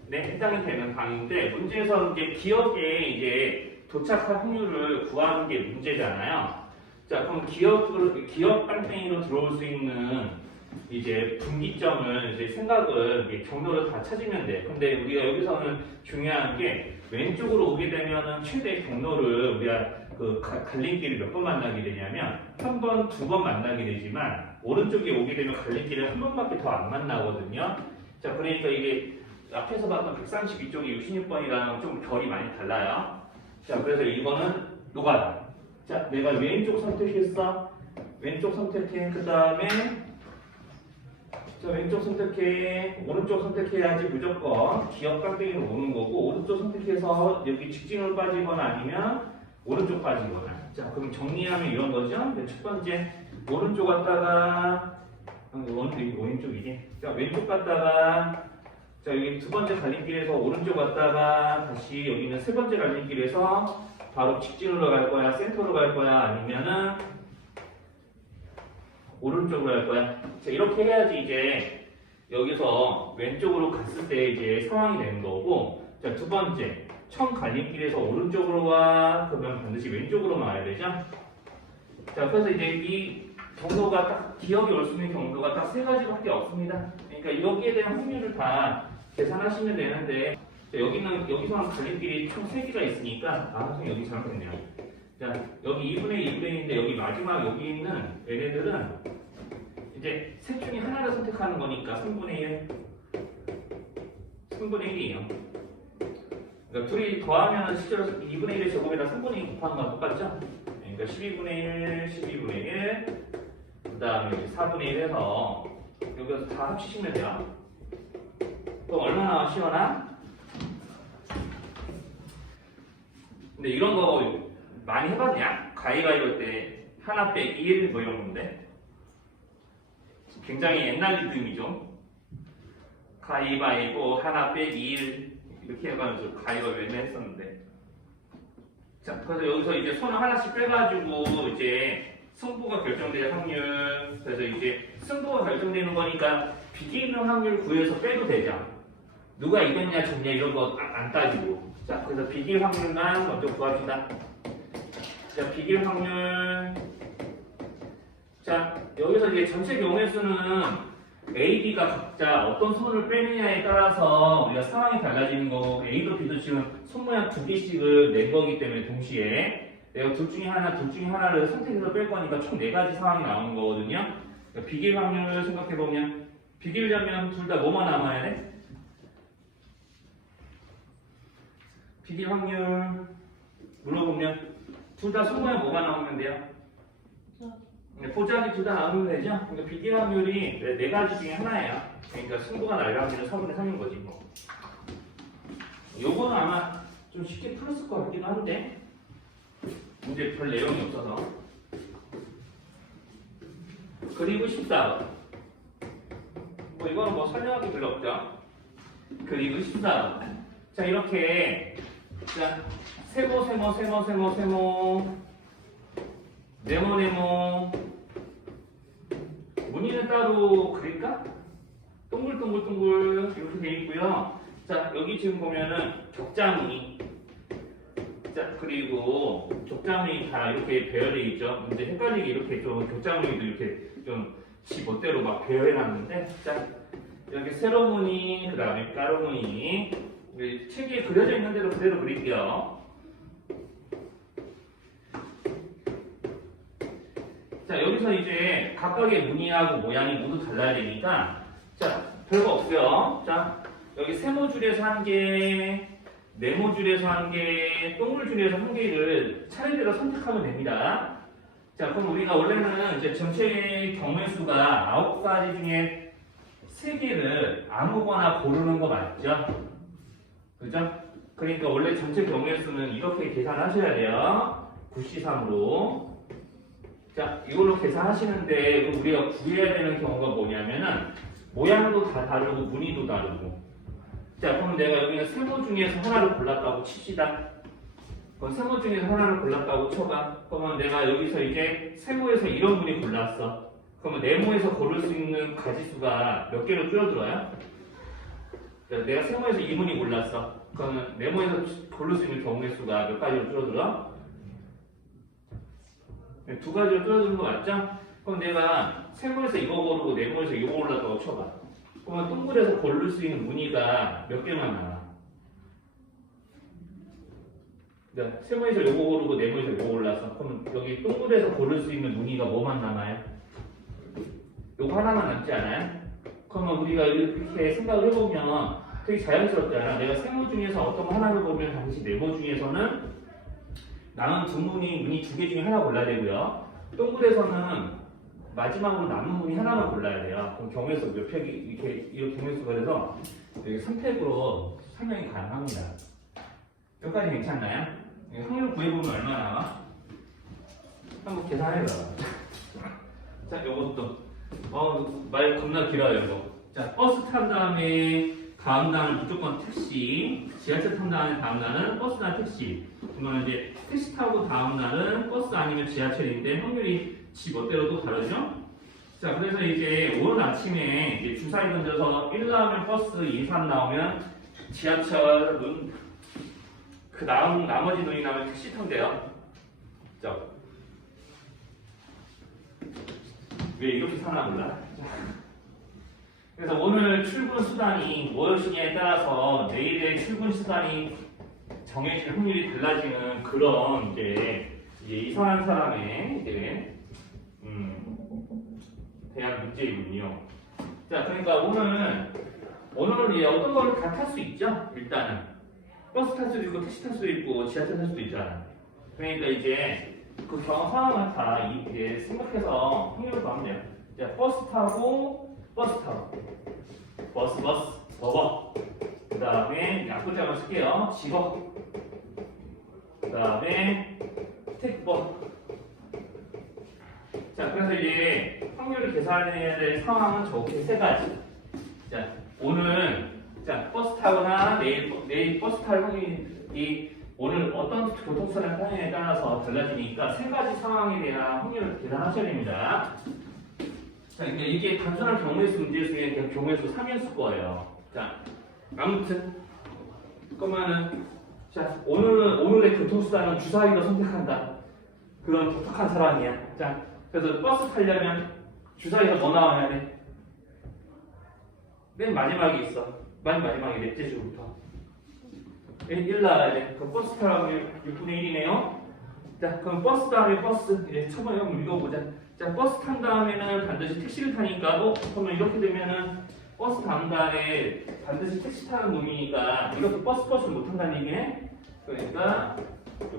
네, 해당이 되는 방인데 문제에서 이제 기억에 이제 도착할 확률을 구하는 게 문제잖아요. 자, 그럼 기억 뺑뺑이로 들어올 수 있는 이제 분기점을 이제 생각을 경로를 다 찾으면 돼. 근데 우리가 여기서는 중요한 게 왼쪽으로 오게 되면은 최대 경로를 우리가 그 갈림길을 몇 번 만나게 되냐면 한 번, 2번 만나게 되지만 오른쪽에 오게 되면 갈림길을 한 번밖에 더 안 만나거든요. 자, 그러니까 이게 앞에서 봤던 132쪽이 66번이랑 좀 결이 많이 달라요. 자, 그래서 이거는 노가다. 자, 내가 왼쪽 선택했어. 왼쪽 선택해. 그 다음에 자, 왼쪽 선택해. 오른쪽 선택해야지 무조건 기억 깡패기로 오는 거고 오른쪽 선택해서 여기 직진으로 빠지거나 아니면 오른쪽 빠지거나. 자, 그럼 정리하면 이런 거죠. 첫 번째 오른쪽 갔다가 오른쪽이지. 자, 왼쪽 갔다가 자, 여기 두 번째 갈림길에서 오른쪽 갔다가 다시 여기는 세 번째 갈림길에서 바로 직진으로 갈 거야, 센터로 갈 거야, 아니면은 오른쪽으로 갈 거야. 자, 이렇게 해야지 이제 여기서 왼쪽으로 갔을 때 이제 상황이 되는 거고. 자, 두 번째 처음 갈림길에서 오른쪽으로 와, 그러면 반드시 왼쪽으로 와야 되죠. 자, 그래서 이제 이 경로가 딱 기억이 올 수 있는 경로가 딱 세 가지밖에 없습니다. 그러니까 여기에 대한 확률을 다 계산하시면 되는데 자, 여기서는 갈림길이 총 3개가 있으니까 선생님 여기 잘못했네요. 자, 여기 2분의 2분의 1인데 여기 마지막 여기 있는 얘네들은 이제 셋 중에 하나를 선택하는 거니까 3분의 1 3분의 1이에요. 그러니까 둘이 더하면 실제로 2분의 1의 제곱이랑 3분의 2 곱하는 거랑 똑같죠? 그러니까 12분의 1, 12분의 1, 그 다음에 여기 4분의 1 해서 여기서 다 합치시면 돼요. 그럼 얼마나 시원하? 근데 이런 거 많이 해봤냐? 가위바위보 때 하나 빼기 1 뭐 이런 건데 굉장히 옛날 리듬이죠. 가위바위보 하나 빼기 1 이렇게 해가지고 가위바위보 맨날 했었는데 자 그래서 여기서 이제 손을 하나씩 빼가지고 이제 승부가 결정될 확률 그래서 이제 승부가 결정되는 거니까 비기는 확률 구해서 빼도 되죠. 누가 이겼냐 졌냐 이런 거 안 따지고 자 그래서 비길 확률만 먼저 구합시다. 자 비길 확률 자 여기서 이제 전체 경우의 수는 A, B가 각자 어떤 손을 빼느냐에 따라서 우리가 상황이 달라지는 거고 A도 B도 지금 손 모양 두 개씩을 낸 거기 때문에 동시에 내가 둘 중에 하나를 선택해서 뺄 거니까 총 네 가지 상황이 나오는 거거든요. 그러니까 비길 확률을 생각해보면 비기려면 둘 다 뭐만 남아야 돼? 비길 확률 물어보면 둘 다 손 모양 뭐가 나오면 돼요? 보자기 둘 다 나오면 되죠? 그러니까 비길 확률이 네 가지 중에 하나예요. 그러니까 승부가 날 확률은 4분의 3인 거지 뭐. 요거는 아마 좀 쉽게 풀었을 것 같기도 한데 문제 별 내용이 없어서. 그리고 14번 뭐 이거는 뭐 설명하기 별로 없죠. 그리고 14번 자 이렇게 자 세모 네모 무늬는 따로 그릴까? 동글동글 이렇게 돼 있고요. 자 여기 지금 보면은 격자무늬 자 그리고 격자무늬 다 이렇게 배열돼 있죠. 근데 헷갈리게 이렇게 좀 격자무늬도 이렇게 좀 지 멋대로 막 배열해놨는데 자 이렇게 세로무늬 그 다음에 가로무늬 책에 그려져 있는 대로 그대로 그릴게요. 자 여기서 이제 각각의 무늬하고 모양이 모두 달라야 되니까 자 별거 없어요. 자 여기 세모줄에서 한 개, 네모줄에서 한 개, 동글줄에서 한 개를 차례대로 선택하면 됩니다. 자 그럼 우리가 원래는 이제 전체 경우의 수가 9가지 중에 3개를 아무거나 고르는 거 맞죠? 그죠? 그러니까 원래 전체 경우의 수는 이렇게 계산하셔야 돼요. 9C3으로. 자, 이걸로 계산하시는데 우리가 구해야 되는 경우가 뭐냐면은 모양도 다 다르고 무늬도 다르고. 자, 그럼 내가 여기는 세모 중에서 하나를 골랐다고 칩시다. 그럼 세모 중에서 하나를 골랐다고 쳐봐. 그러면 내가 여기서 이제 세모에서 이런 무늬 골랐어. 그러면 네모에서 고를 수 있는 가지수가 몇 개로 줄어들어요? 내가 세모에서 이 무늬 골랐어. 그러면 네모에서 고를 수 있는 경우의 수가 몇 가지로 줄어들어? 2가지로 줄어드는 거 맞죠? 그럼 내가 세모에서 이거 고르고 네모에서 이거 골랐다고 쳐봐. 그러면 동글에서 고를 수 있는 무늬가 몇 개만 남아? 그러니까 세모에서 이거 고르고 네모에서 이거 골랐어. 그럼 여기 동글에서 고를 수 있는 무늬가 뭐만 남아요? 요거 하나만 남지 않아요? 그러면 우리가 이렇게 생각을 해보면 되게 자연스럽잖아. 내가 세모 중에서 어떤 거 하나를 보면 당시 네모 중에서는 남은 두 무늬 두 개 중에 하나 골라야 되고요. 동글에서는 마지막으로 남은 무늬 하나만 골라야 돼요. 그럼 경우에서 몇 팩이 이렇게 경우에서가 돼서 여기 3팩으로 설명이 가능합니다. 여기까지 괜찮나요? 확률 구해보면 얼마 나와? 한번 계산해봐. 자, 요것도 말 겁나 길어요, 이거. 자, 버스 탄 다음에 다음 날은 무조건 택시, 지하철 탄 다음에 다음 날은 버스나 택시. 그러면 이제 택시 타고 다음 날은 버스 아니면 지하철인데 확률이 지 멋대로 또 다르죠? 자, 그래서 이제 오늘 아침에 이제 주사위 던져서 1 나오면 버스, 2, 3 나오면 지하철, 그 다음 나머지 눈이 나오면 택시 탄대요. 자, 왜 이렇게 사나 몰라? 그래서 오늘 출근 수단이 무엇이냐에 따라서 내일의 출근 수단이 정해질 확률이 달라지는 그런 이제 이상한 사람의 이제 대한 문제이군요. 자, 그러니까 오늘은 어떤 거를 다 탈 수 있죠? 일단은 버스 탈 수도 있고 택시 탈 수도 있고 지하철 탈 수도 있잖아. 그러니까 이제 그 경험 상황을 다 이제 생각해서 확률을 구하면 돼요. 자, 버스 타고 버스 버버. 그 다음에 약분장을 쓸게요. 집어. 그 다음에 택버. 자, 그래서 이제 확률을 계산해야 될 상황은 저렇게 세 가지. 자, 오늘 자 버스 타거나 내일 버스 탈 확률이 오늘 어떤 교통수단을 타느냐에 따라서 달라지니까 세 가지 상황에 대한 확률을 계산하셔야 됩니다. 자, 그러니까 이게 단순한 경우의 수 문제 중에 그냥 경우의 수 3인수 거예요. 자, 아무튼 그러면은 자 오늘의 교통수단은 주사위로 선택한다. 그런 독특한 사람이야. 자, 그래서 버스 타려면 주사위가 뭐 나와야 돼? 맨 마지막에 있어. 맨 마지막에 넷째 줄부터 1 나와야 돼. 그럼 버스 타려면 6분의 1이네요. 자, 그럼 버스 다음에 버스. 이제 처음에 한번 읽어보자. 자, 버스 탄 다음에는 반드시 택시를 타니까, 그러면 이렇게 되면은 버스 다음 달에 반드시 택시 타는 놈이니까 이렇게 버스를 못 탄다는 얘기네. 그러니까 이렇게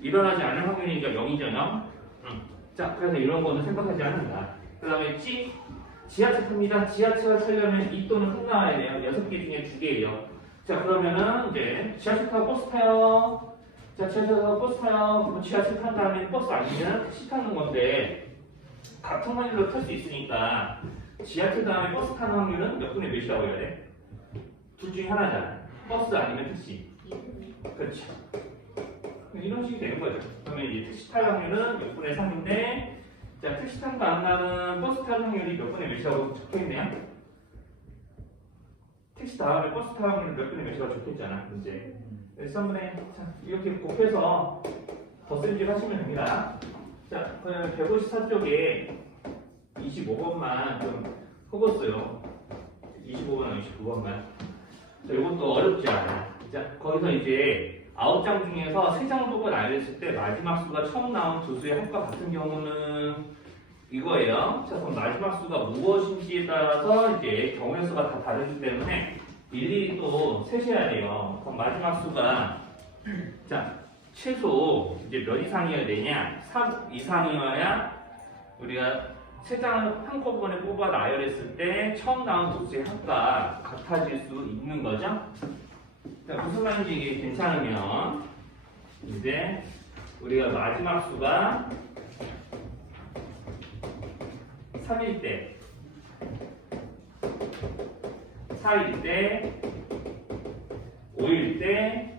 일어나지 않을 확률이니까 0이죠, 0. 자, 그래서 이런 거는 생각하지 않는다. 그 다음에 지하철 탑니다. 지하철 타려면 이 또는 큰 나와야 돼요. 6개 중에 2개예요. 자, 그러면은 이제 지하철 타고 버스 타요. 자, 지하철 타고 버스 타요. 그럼 지하철 탄 다음에 버스 아니면 택시 타는 건데 같은 확률로 탈 수 있으니까 지하철 다음에 버스 타는 확률은 몇 분의 몇이라고 해야 돼? 둘 중에 하나잖아. 버스 아니면 택시. 그렇죠. 이런 식이 되는 거죠. 그러면 이제 택시 탈 확률은 몇 분의 3인데, 자, 택시 탄 다음 날은 버스 탈 확률이 몇 분의 몇이라고 적혀있네요. 택시 다음에 버스 탈 확률은 몇 분의 몇이라고 적혀있잖아. 이제. 그래서 3분의, 자, 이렇게 곱해서 덧셈질 하시면 됩니다. 자, 그러면 154쪽에 25번만 좀 hov었어요. 25번이나 29번만. 자, 이것도 어렵지 않아. 자, 거기서 이제 9장 중에서 3장 보고 나열했을 때 마지막 수가 처음 나온 두 수의 합과 같은 경우는 이거예요. 자, 그럼 마지막 수가 무엇인지에 따라서 이제 경우의 수가 다 다르기 때문에 일일이 또 세셔야 돼요. 그럼 마지막 수가 자, 최소 이제 몇 이상이어야 되냐? 3 이상이어야 우리가 3장을 한꺼번에 뽑아 나열했을 때 처음 나온 두 수의 합과 같아질 수 있는 거죠. 자, 무슨 말인지 이게 괜찮으면 이제 우리가 마지막 수가 3일 때, 4일 때, 5일 때,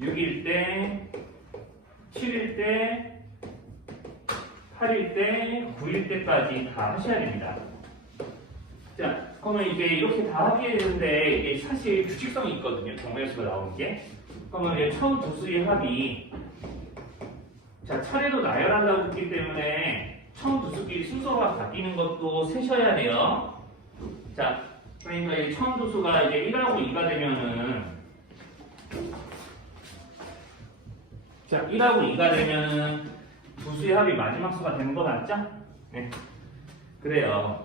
6일 때, 7일 때, 8일 때, 9일 때까지 다 하셔야 됩니다. 자, 그러면 이제 이렇게 다 하게 되는데 이게 사실 규칙성이 있거든요. 경우의 수가 나오는 게. 그러면 이제 처음 두 수의 합이 자, 차례로 나열한다고 했기 때문에 처음 두 수끼리 순서가 바뀌는 것도 세셔야 돼요. 자, 그러니까 이 처음 두 수가 이제 1하고 2가 되면은 자, 1하고 2가 되면은 두 수의 합이 마지막 수가 되는 거 맞죠? 네. 그래요.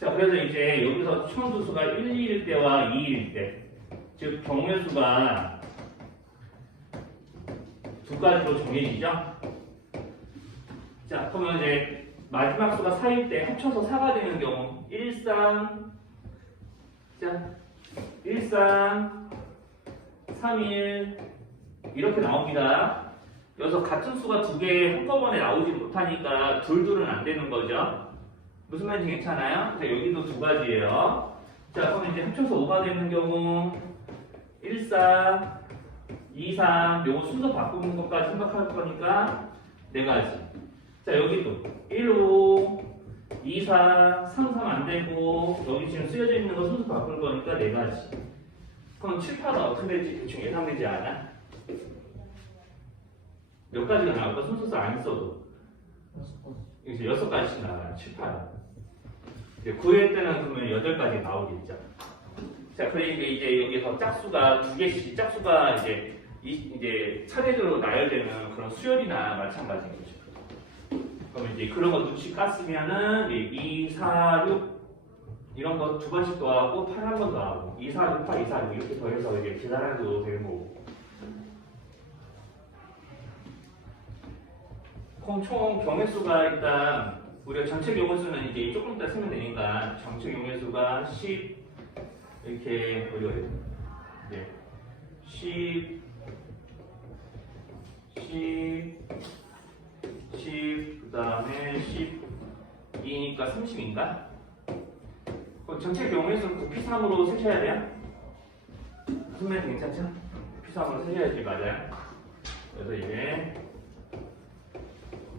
자, 그래서 이제 여기서 처음 두 수가 1, 2일 때와 2일 때, 즉 경우의 수가 두 가지로 정해지죠? 자, 그러면 이제 마지막 수가 4일 때 합쳐서 4가 되는 경우 1, 3, 자, 1, 3, 3일 이렇게 나옵니다. 여기서 같은 수가 두 개 한꺼번에 나오지 못하니까 둘둘은 안 되는 거죠. 무슨 말인지 괜찮아요? 자, 여기도 두 가지예요. 자, 그럼 이제 합쳐서 5가 되는 경우 1, 4, 2, 3 요거 순서 바꾸는 것까지 생각할 거니까 4가지. 자, 여기도 1, 5, 2, 4, 3, 3 안 되고 여기 지금 쓰여져 있는 거 순서 바꿀 거니까 4가지. 그럼 7, 8은 어떻게 될지 대충 예상되지 않아? 몇 가지가 나올까? 순서서 안 써도. 이제 6가지씩 나와요. 7, 8은. 이제 9회 때는 그러면 8가지 나오겠죠. 자, 그러니까 이제 여기서 짝수가 2개씩, 짝수가 이제 차례대로 나열되는 그런 수열이나 마찬가지인 거죠. 그러면 이제 그런 거 눈치 깠으면은 2, 4, 6 이런 거 두 번씩 더하고 8 한 번 더하고 2, 4, 6, 8, 2, 4, 6 이렇게 더해서 이제 계산해도 되는 거고. 그럼 총 경우수가 일단 우리가 전체 경우수는 이제 조금 이따 쓰면 되니까 전체 경우수가 10 이렇게 우리가 이제 10 그 다음에 12니까 30인가? 전체 경우에서는 P3으로 세셔야 돼요? 선배님 괜찮죠? P3으로 세셔야지 맞아요. 그래서 이제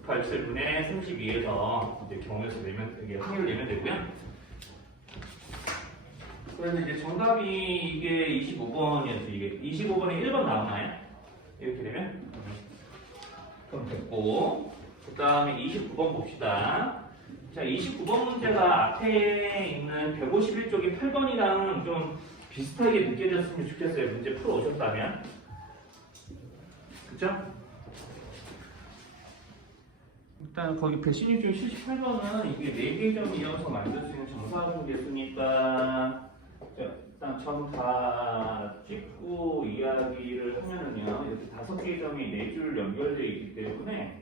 87분의 32에서 이제 경우에서 내면 이게 확률을 내면 되고요. 그래서 이제 정답이 이게 25번이었죠. 이게 25번에 1번 나오나요? 이렇게 되면 그럼 됐고, 그 다음에 29번 봅시다. 자, 29번 문제가 앞에 있는 151쪽이 8번이랑 좀 비슷하게 느껴졌으면 좋겠어요. 문제 풀어 오셨다면. 그쵸? 일단 거기 배신율 78번은 이게 4개의 점을 이어서 만들 수 있는 정사각형 개수니까 일단 점 다 찍고 이야기를 하면은요, 이렇게 5개의 점이 4줄 연결되어 있기 때문에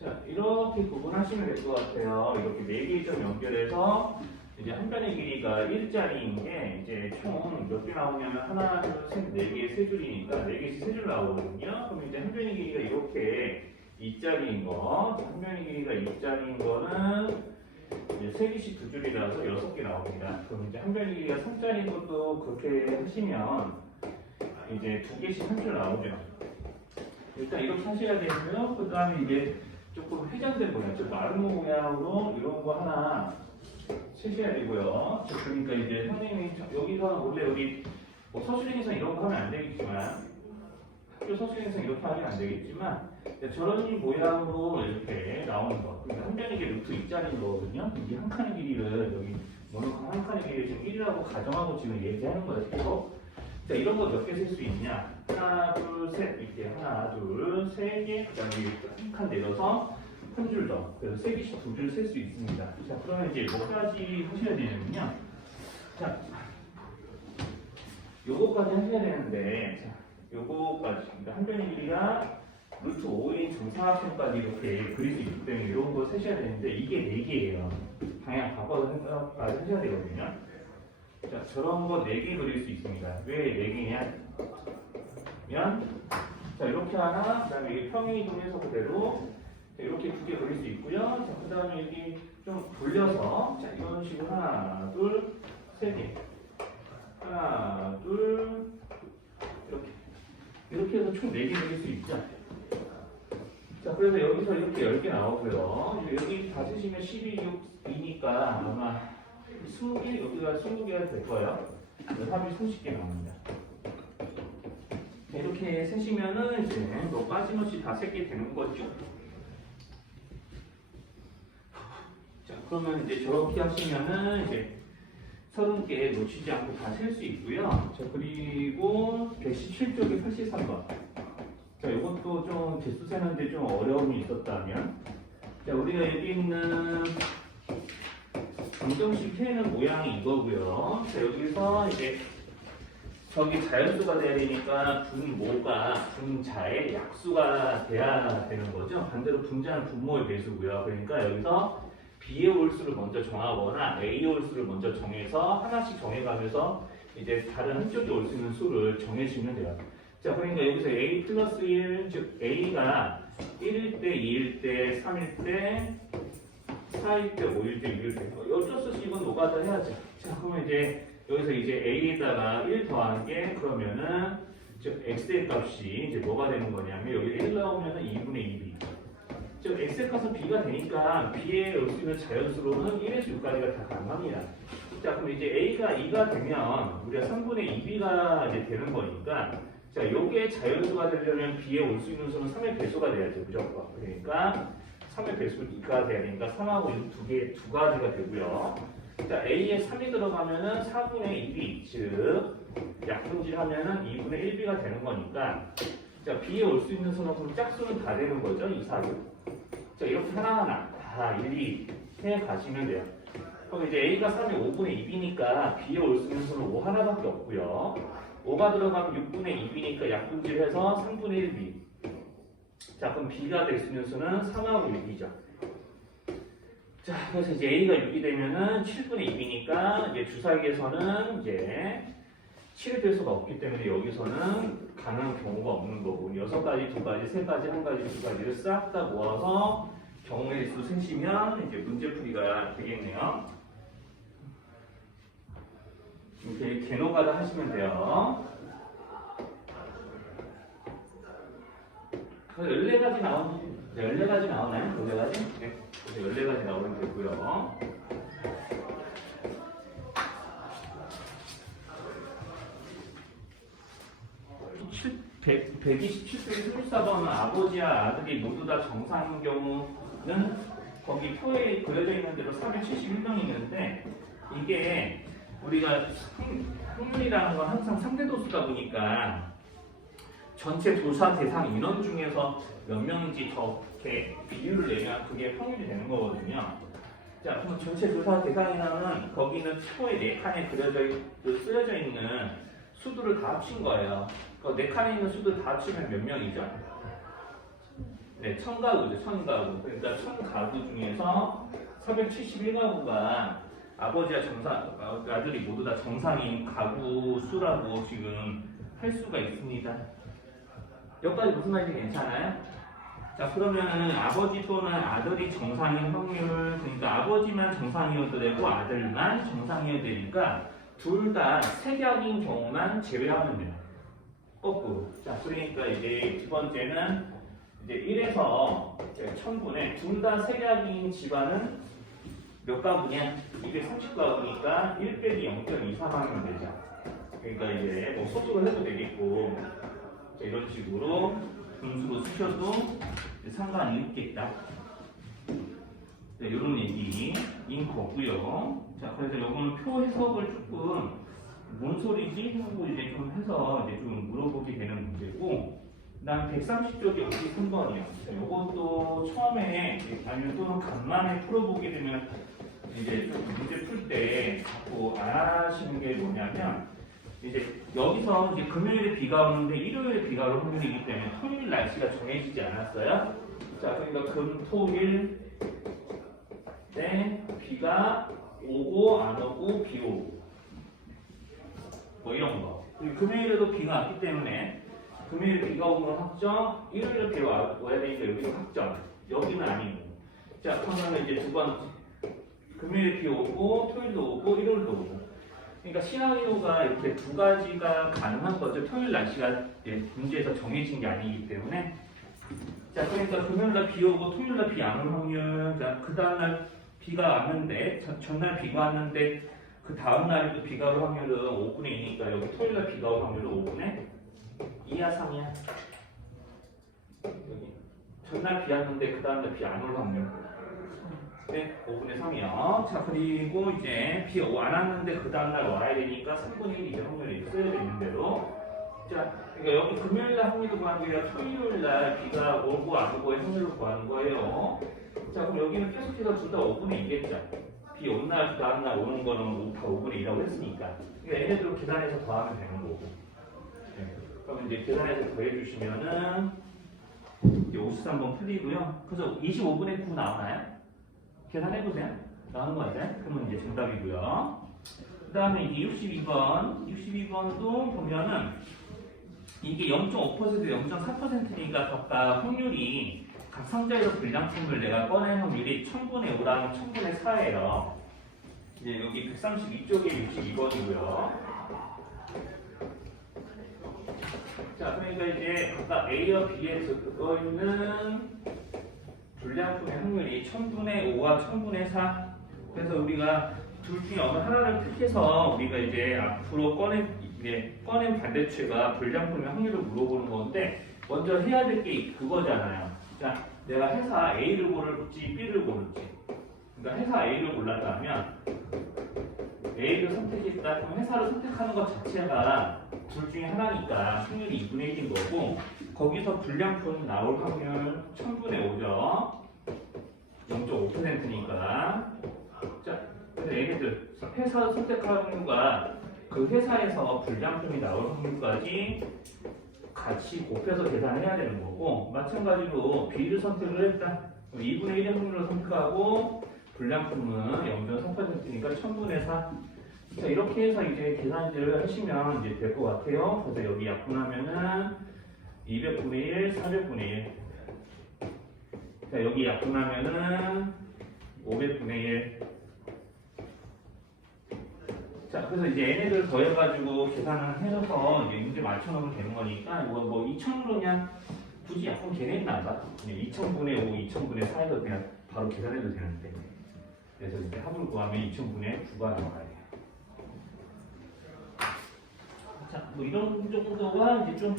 자, 이렇게 구분하시면 될 것 같아요. 이렇게 4개의 점 연결해서 이제 한 변의 길이가 1짜리인 게 이제 총 몇 개 나오냐면 하나, 둘, 셋, 4개, 3줄이니까 4개씩 3줄 나오거든요. 그럼 이제 한 변의 길이가 이렇게 2짜리인 거, 한 변의 길이가 2짜리인 거는 이제 3개씩 2줄이라서 6개 나옵니다. 그럼 이제 한 변의 길이가 3짜리인 것도 그렇게 하시면 이제 2개씩 한 줄 나오죠. 일단 이렇게 하셔야 되고요. 그 다음에 이제 조금 회전된 모양, 즉 마른 모양으로 이런 거 하나 세셔야 되고요. 그러니까 이제 선생님이 여기서 원래 여기 뭐 서술행위상 이런 거 하면 안 되겠지만 학교 서술행위상 이렇게 하면 안 되겠지만 저런 모양으로 이렇게 나오는 거. 그러니까 한 변의 길이 루트 2짜리인 거거든요. 이게 한 칸의 길이를 여기 모노칸 한 칸의 길이를 지금 1이라고 가정하고 지금 얘기하는 거예요. 계속. 자, 이런 거 몇 개 셀 수 있냐? 하나, 둘, 셋 이렇게 하나, 둘, 세 개. 그다음에 한 칸 내려서 한 줄 더. 그래서 3개씩 2줄 셀 수 있습니다. 자, 그러면 이제 뭐까지 하셔야 되냐면요. 자, 요거까지 하셔야 되는데, 자, 요거까지. 그러니까 한 변의 길이가 루트 5인 정사각형까지 이렇게 그릴 수 있기 때문에 이런 거 세셔야 되는데, 이게 4개예요. 방향 바꿔서 생각까지 하셔야 되거든요. 자, 저런 거 4개 그릴 수 있습니다. 왜 4개냐? 자, 이렇게 하나, 그 다음에 이게 평행이 동에서 그대로 이렇게 2개 그릴 수 있고요. 자, 그 다음에 여기 좀 돌려서, 자, 이런 식으로 하나, 둘, 세 개. 하나, 둘, 이렇게. 이렇게 해서 총 4개 그릴 수 있죠. 자, 그래서 여기서 이렇게 10개 나오고요. 여기 다 쓰시면 12, 6이니까 아마 20개, 여기가 20개가 될 거예요. 합이 30개 나옵니다. 이렇게 세시면은 이제 뭐 빠짐없이 다 세게 되는 거죠. 자, 그러면 이제 저렇게 하시면은 이제 30개 놓치지 않고 다 셀 수 있고요. 자, 그리고 117쪽에 83번. 자, 이것도 좀 개수 세는데 좀 어려움이 있었다면. 자, 우리가 여기 있는 방정식 해는 모양이 이거고요. 자, 여기서 이제 저기 자연수가 돼야 되니까 분모가 분자의 약수가 돼야 되는 거죠. 반대로 분자는 분모의 배수고요. 그러니까 여기서 B의 홀수를 먼저 정하거나 A의 홀수를 먼저 정해서 하나씩 정해가면서 이제 다른 한쪽에 올 수 있는 수를 정해주면 돼요. 자, 그러니까 여기서 A 플러스 1, 즉 A가 1일 때, 2일 때, 3일 때, 4일 때, 5일 때, 6일 때 어쩔 수 없이 이건 노가다 해야죠. 자, 그러면 이제 여기서 이제 A에다가 1 더한 게 그러면은 즉 X의 값이 이제 뭐가 되는 거냐면 여기 1 나오면은 2분의 2B. 즉 X의 값은 B가 되니까 B의 올 수 있는 자연수로는 1에서 6까지가 다 가능합니다. 자, 그럼 이제 A가 2가 되면 우리가 3분의 2B가 이제 되는 거니까 자, 요게 자연수가 되려면 B에 올 수 있는 수는 3의 배수가 돼야죠. 무조건. 그러니까 3의 배수가 2가 돼야 되니까 3하고 6 두 가지가 되고요. 자, A에 3이 들어가면은 4분의 2B, 즉 약분질 하면은 2분의 1B가 되는 거니까 자, B에 올 수 있는 수는 그럼 짝수는 다 되는 거죠, 이 사유. 자, 이렇게 하나하나 다 일일이 해 가시면 돼요. 그럼 이제 A가 3이 5분의 2이니까 B에 올 수 있는 수는 5 하나밖에 없고요. 5가 들어가면 6분의 2이니까 약분질해서 3분의 1B. 자, 그럼 B가 될 수 있는 수는 3하고 6이죠. 자, 그래서 이제 A가 6이 되면은 7분의 2이니까 이제 주사위에서는 이제 7이 될 수가 없기 때문에 여기서는 가능한 경우가 없는 거고 6가지, 2가지, 3가지, 1가지, 2가지를 싹 다 모아서 경우의 수 세시면 이제 문제풀이가 되겠네요. 이렇게 개노가다 하시면 돼요. 14가지 나오나요? 14가지? 네. 14가지 나오면 되고요. 127페이지 34번은 아버지와 아들이 모두 다 정상인 경우는 거기 표에 그려져 있는 대로 471명이 있는데 이게 우리가 확률이라는 건 항상 상대도수다 보니까 전체 조사 대상 인원 중에서 몇 명인지 저렇게 비율을 내면 그게 확률이 되는 거거든요. 자, 그럼 전체 조사 대상 인원은 거기는 표에 4칸에 쓰여져 있는 수들을 다 합친 거예요. 그 4칸에 있는 수들 다 합치면 몇 명이죠? 네, 1000가구죠, 1000가구. 그러니까 1000가구 중에서 471가구가 아버지와 아들이 모두 다 정상인 가구 수라고 지금 할 수가 있습니다. 여기까지 무슨 말인지 괜찮아요? 자, 그러면은 아버지 또는 아들이 정상인 확률, 그러니까 아버지만 정상이어도 되고 아들만 정상이어도 되니까 둘 다 색약인 경우만 제외하면 돼요. 거꾸로. 자, 그러니까 이제 두 번째는 이제 1에서 1000분의 둘 다 색약인 집안은 몇 가구냐? 230가구니까 1 빼기 0.23 하면 되죠. 그러니까 이제 뭐 소수로 해도 되겠고 이런 식으로 분수로 쓰셔도 상관이 없겠다. 네, 이런 얘기인 거고요. 자, 그래서 요거는 표 해석을 조금 뭔 소리지? 하고 이제 좀 해서 이제 좀 물어보게 되는 문제고, 그다음 130쪽이 53번이요. 요것도 처음에 아니면 또는 간만에 풀어보게 되면 이제 좀 문제 풀 때 자꾸 안 하시는 게 뭐냐면 이제 여기서 이제 금요일에 비가 오는데 일요일에 비가 올 확률이기 때문에 토요일 날씨가 정해지지 않았어요. 자, 그러니까 금, 토, 일 때 비가 오고 안 오고 비 오고 뭐 이런 거. 그리고 금요일에도 비가 왔기 때문에 금요일에 비가 오는 건 확정, 일요일에 비가 와야 되니까 여기는 확정, 여기는 아니고. 자, 그러면 이제 두 번째 금요일에 비 오고 토요일도 오고 일요일도 오고. 그러니까 시나리오가 이렇게 두 가지가 가능한 거죠. 토요일 날씨가 문제에서 정해진 게 아니기 때문에. 자, 그러니까 금요일날 비 오고 토요일날 비 안 올 확률. 자, 그 다음날 비가 왔는데 전날 비가 왔는데 그 다음날에도 비가 올 확률은 5분의 2니까 여기 토요일날 비가 올 확률은 5분의 2야 3이야. 여기 전날 비 왔는데 그 다음날 비 안 올 확률. 네, 5분의 3이요. 자, 그리고 이제 비 안 왔는데 그 다음날 와야 되니까 3분의 1 이제 확률이 써야 되는 대로. 자, 그러니까 여기 금요일날 확률을 구하는 게 아니라 토요일날 비가 오고 안 오고의 확률을 구하는 거예요. 자, 그럼 여기는 계속해서 둘 다 5분의 2겠죠. 비 온 날, 그 다음날 오는 거는 다 5분의 2라고 했으니까. 그러니까 얘네들을 계산해서 더하면 되는 거고. 네. 그럼 이제 계산해서 더해주시면은 이제 53번 풀리고요. 그래서 25분의 9 나오나요? 계산해보세요. 나오는 거 같아요. 그러면 이제 정답이고요. 그 다음에 이제 62번도 보면은 이게 0.5%, 0.4%니까 각각 확률이 각 상자에서 불량품을 내가 꺼낸 확률이 1000분의 5랑 1000분의 4예요. 이제 여기 132쪽에 62번이고요. 자, 그러니까 이제 각각 A와 B에 들어있는 불량품의 확률이 1000분의 5와 1000분의 4. 그래서 우리가 둘 중에 어느 하나를 택해서 우리가 이제 앞으로 꺼낸 반대체가 불량품의 확률을 물어보는 건데 먼저 해야 될 게 그거잖아요. 자, 내가 회사 A를 고를지 B를 고를지. 그러니까 회사 A를 골랐다면 A를 선택했다. 그럼 회사를 선택하는 것 자체가 둘 중에 하나니까 확률이 2분의 1인 거고 거기서 불량품이 나올 확률 1000분의 5죠. 0.5%니까. 자, 그래서 얘네들 회사 선택할 확률과 그 회사에서 불량품이 나올 확률까지 같이 곱해서 계산해야 되는 거고 마찬가지로 B를 선택을 했다. 2분의 1의 확률을 선택하고 불량품은 0.3%니까 1000분의 4. 자, 이렇게 해서 이제 계산들을 하시면 이제 될 것 같아요. 그래서 여기 약분하면은 200분의 1, 400분의 1. 자, 여기 약분하면은 500분의 1. 자, 그래서 이제 얘네들 더해가지고 계산을 해줘서 이제 문제 맞춰놓으면 되는 거니까 이거 뭐 2000으로 그냥 굳이 약분 걔네는 안 봐. 2000분의 5, 2000분의 4에서 그냥 바로 계산해도 되는데. 그래서 이제 합을 구하면 2000분의 9가 나와야 돼요. 자, 뭐 이런 정도가 이제 좀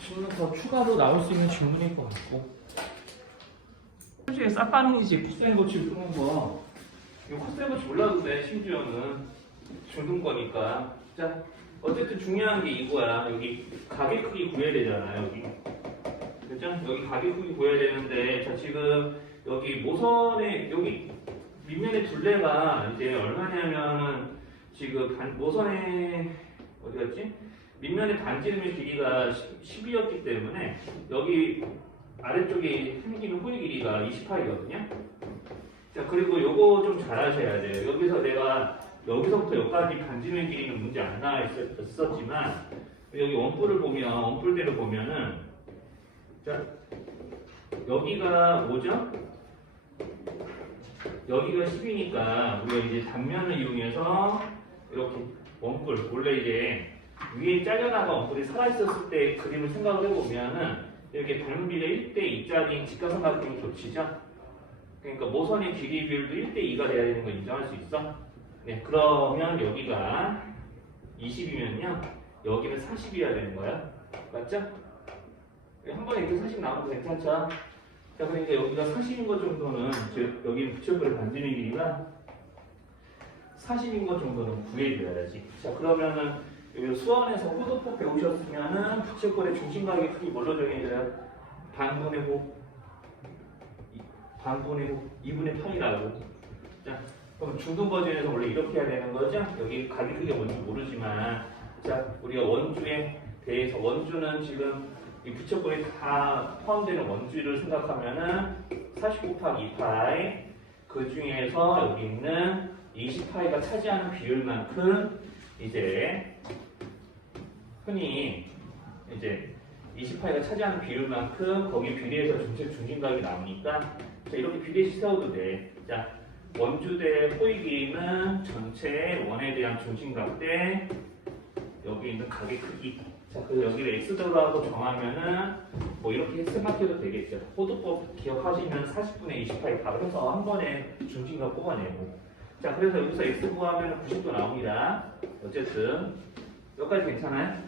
질문 더 추가로 나올 수 있는 질문일 것 같고. 솔직히 싹가능이지 코사인 거치를 푸는 거. 이거 코사인 거치 몰라도 돼. 심지어는 주는 거니까. 자, 어쨌든 중요한 게 이거야. 여기 가게 크기 구해야 되잖아. 여기. 그죠? 여기 가게 크기 구해야 되는데, 자 지금 여기 모선의 여기 밑면의 둘레가 이제 얼마냐면은 지금 모선의 어디 갔지? 밑면의 반지름의 길이가 10이었기 때문에 여기 아래쪽에 생기는 호의 길이가 28이거든요. 자, 그리고 요거 좀 잘 아셔야 돼요. 여기서 내가 여기서부터 여기까지 반지름의 길이는 문제 안 나와 있었지만 여기 원뿔을 보면 원뿔대로 보면은 자 여기가 뭐죠? 여기가 10이니까 우리가 이제 단면을 이용해서 이렇게 원뿔 원래 이제 위에 잘려나간 원뿔이 살아있었을 때 그림을 생각을 해보면은 이렇게 발문비례 1대2짜리 직각삼각형이 겹치죠? 그러니까 모선의 길이 비율도 1대2가 돼야 되는 거 인정할 수 있어? 네, 그러면 여기가 20이면요 여기는 40이어야 되는 거야. 맞죠? 한 번에 이렇게 40 나와도 괜찮죠? 자, 그러니까 여기가 40인 것 정도는 즉 여기 부채꼴의 반지름 길이가 40인 것 정도는 구해줘야지. 자, 그러면은 여기 수원에서 호도법 배우셨으면은 부채꼴의 중심각의 크기 뭘로 정해져요? 반분의 호, 반분의 호, 2분의 8이라고. 자, 그럼 중등 버전에서 원래 이렇게 해야 되는 거죠? 여기 가게 크기가 뭔지 모르지만, 자, 우리가 원주에 대해서 원주는 지금 이 부채꼴이 다 포함되는 원주를 생각하면은 40 곱하기 2파이 그 중에서 여기 있는 20파이가 차지하는 비율만큼 이제 흔히 이제 20파이가 차지하는 비율만큼 거기 비례해서 전체 중심각이 나오니까 자, 이렇게 비례시 세워도 돼. 자, 원주 대 호의 길이는 전체 원에 대한 중심각 대 여기 있는 각의 크기. 자, 그래서 여기를 x도로 하고 정하면은 뭐 이렇게 생각해도 되겠죠. 호도법 기억하시면 40분의 28 답을 해서 한 번에 중심각 뽑아내고. 자, 그래서 여기서 x 구하면 90도 나옵니다. 어쨌든 여기까지 괜찮아요?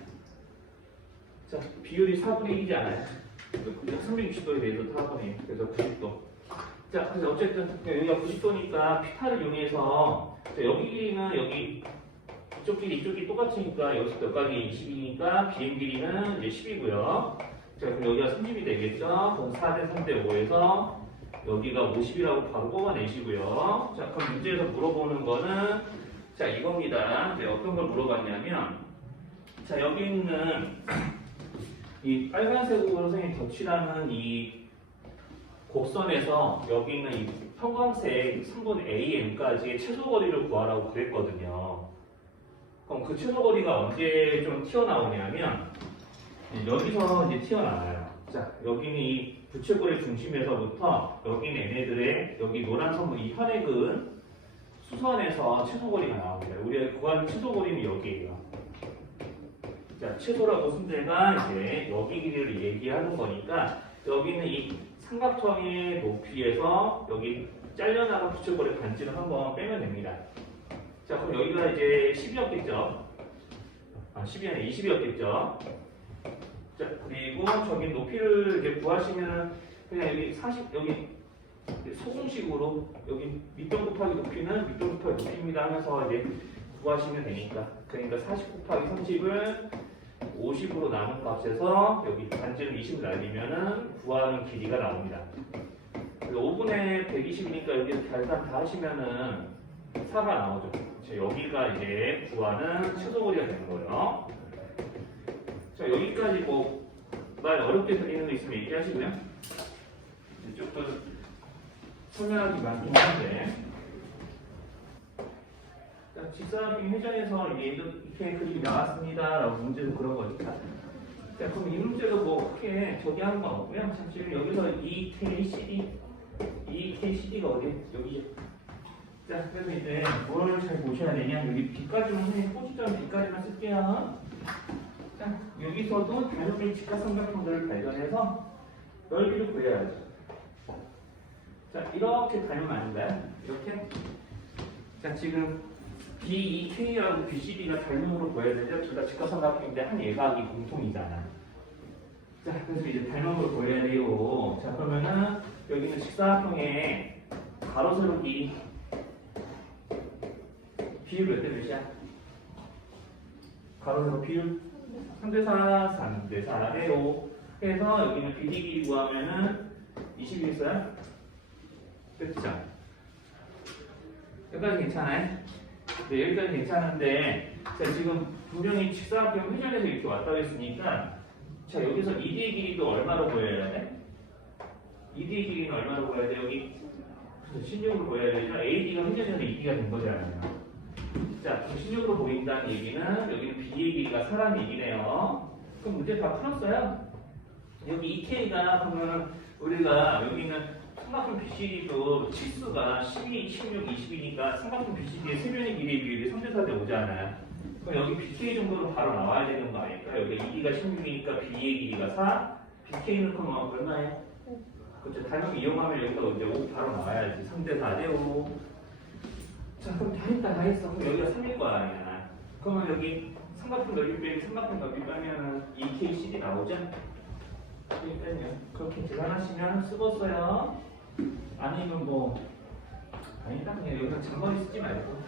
자, 비율이 4분의 1이지 않아요? 360도에 대해서 4분의 1. 그래서 90도. 자, 그래서 어쨌든 여기가 90도니까 피타를 이용해서 자, 여기 길이는 여기 이쪽 길이 이쪽 길이 똑같으니까 여기서 여기까지 20이니까 비행 길이는 이제 10이고요. 자, 그럼 여기가 30이 되겠죠? 그럼 4대 3대 5에서 여기가 50이라고 바로 뽑아내시고요. 자, 그럼 문제에서 물어보는 거는 자, 이겁니다. 네, 어떤 걸 물어봤냐면 자, 여기 있는 이 빨간색으로 생긴 덧칠하는 이 곡선에서 여기 있는 이 형광색 3분 AM까지의 최소거리를 구하라고 그랬거든요. 그럼 그 최소거리가 언제 좀 튀어나오냐면 여기서 이제 튀어나와요. 자, 여기는 이 부채꼴의 중심에서부터 여기는 얘네들의 여기 노란 선물 이 현액은 수선에서 최소거리가 나옵니다. 우리가 구하는 최소거리는 여기에요. 자, 최소라고 쓴 데가 이제 여기 길이를 얘기하는 거니까 여기는 이 삼각형의 높이에서 여기 잘려나간 부채꼴의 반지를 한번 빼면 됩니다. 자, 그럼 여기가 이제 10이었겠죠? 10이 아니라 20이었겠죠? 자, 그리고 저기 높이를 이제 구하시면 그냥 여기 40, 여기 소공식으로 여기 밑변 곱하기 높이는 밑변 곱하기 높이입니다 하면서 이제 구하시면 되니까. 그러니까 40 곱하기 30을 50으로 나눈 값에서 여기 반지름 20을 날리면은 구하는 길이가 나옵니다. 5분의 120이니까 여기 계산 다 하시면은 4가 나오죠. 여기가 이제 구하는 최소거리가 되는 거예요. 자, 여기까지 뭐 말 어렵게 들리는 거 있으면 얘기하시고요. 조금 설명하기 많긴 한데. 자, 직사각형 회전에서 이렇게 그림이 나왔습니다. 라고 문제도 그런 거니까. 자, 그럼 이 문제도 뭐 크게 저기 하는 건 없고요. 자, 지금 여기서 EKCD가 어디? 여기죠. 자, 그래서 이제 뭘 잘 보셔야 되냐? 여기 B까지만 포지점 B까지만 쓸게요. 자, 여기서도 다른 직사삼각형들을 발견해서 넓이를 구해야죠. 자, 이렇게 닮으면 아닌가요? 이렇게. 자, 지금 BEK하고 BCD가 닮음으로 보여야 되죠? 둘 다 직사삼각형인데 한 예각이 공통이잖아. 자, 그래서 이제 닮음으로 보여야 돼요. 자, 그러면은 여기는 직사각형의 가로세로기 비율 몇 대 몇이야? 가로세로 비율 3대4, 3대4 해요. 해서 여기는 BD 길이 구하면은 20이 있어요? 끝이죠? 여기까지 괜찮아요? 네, 여기까지 괜찮은데, 자, 지금 분명히 직사각형 회전에서 이렇게 왔다고 했으니까, 자, 여기서 ED의 길이도 얼마로 보여야 돼? ED의 길이는 얼마로 보여야 돼? 여기 16으로 보여야 되죠? AD가 회전에서 ED가 된 거잖아요. 자, 16으로 보인다는 얘기는 여기는 B의 길이가 4라는 얘기네요. 그럼 문제 다 풀었어요. 여기 EK가 그러면 우리가 여기는 삼각형 BCD도 치수가 12, 16, 20이니까 삼각형 BCD의 세변의 길이의 비율이 3대4대 5잖아요. 그럼 여기 BK 정도로 바로 나와야 되는 거 아닐까? 여기 ED가 16이니까 B의 길이가 4, BK는 그럼 얼마예요? 그렇죠. 단위 이용하면 여기서 이제 5 바로 나와야지. 3대4대 5. 자, 그럼 다 했어. 그럼 여기가 3일 거 아니야. 그러면 여기 삼각형 넓이 빼기 삼각형 넓이 빼면은 EKCD 나오죠? 빼면 그렇게 계산하시면 쓰겠어요. 아니면 뭐 아니다 그냥 여기서 잔머리 쓰지 말고.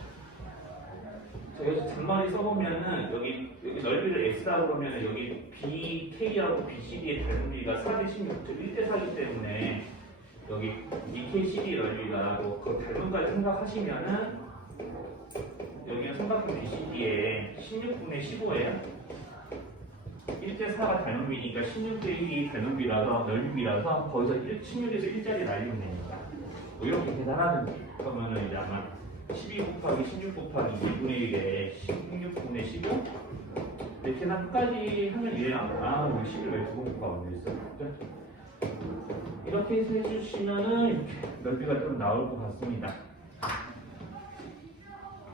자, 여기서 잔머리 써보면은 여기 넓이를 X라고 그러면은 여기 BK하고 BCD의 닮음비가 4대16, 1대4이기 때문에 여기 EKCD 넓이가라고 그 닮음까지 생각하시면은 여기는 삼각형 BCD의 16분의 15예요. 1대4가 닮음비니까 16대 1이 닮음비라서 넓이라서 거기서 16에서 1짜리 날리면 되니까 뭐 이렇게 계산하든지 그러면은 이제 아마 12 곱하기 16 곱하기 2분의 1에 16분의 15 이렇게 계산 끝까지 하면 이래 나온다. 우리 11 왜 두번 곱하고 있어? 이렇게 해서 해주시면은 이렇게 넓이가 좀 나올 것 같습니다.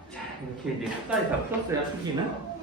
자, 이렇게 이제 끝까지 다 풀었어요, 수기는.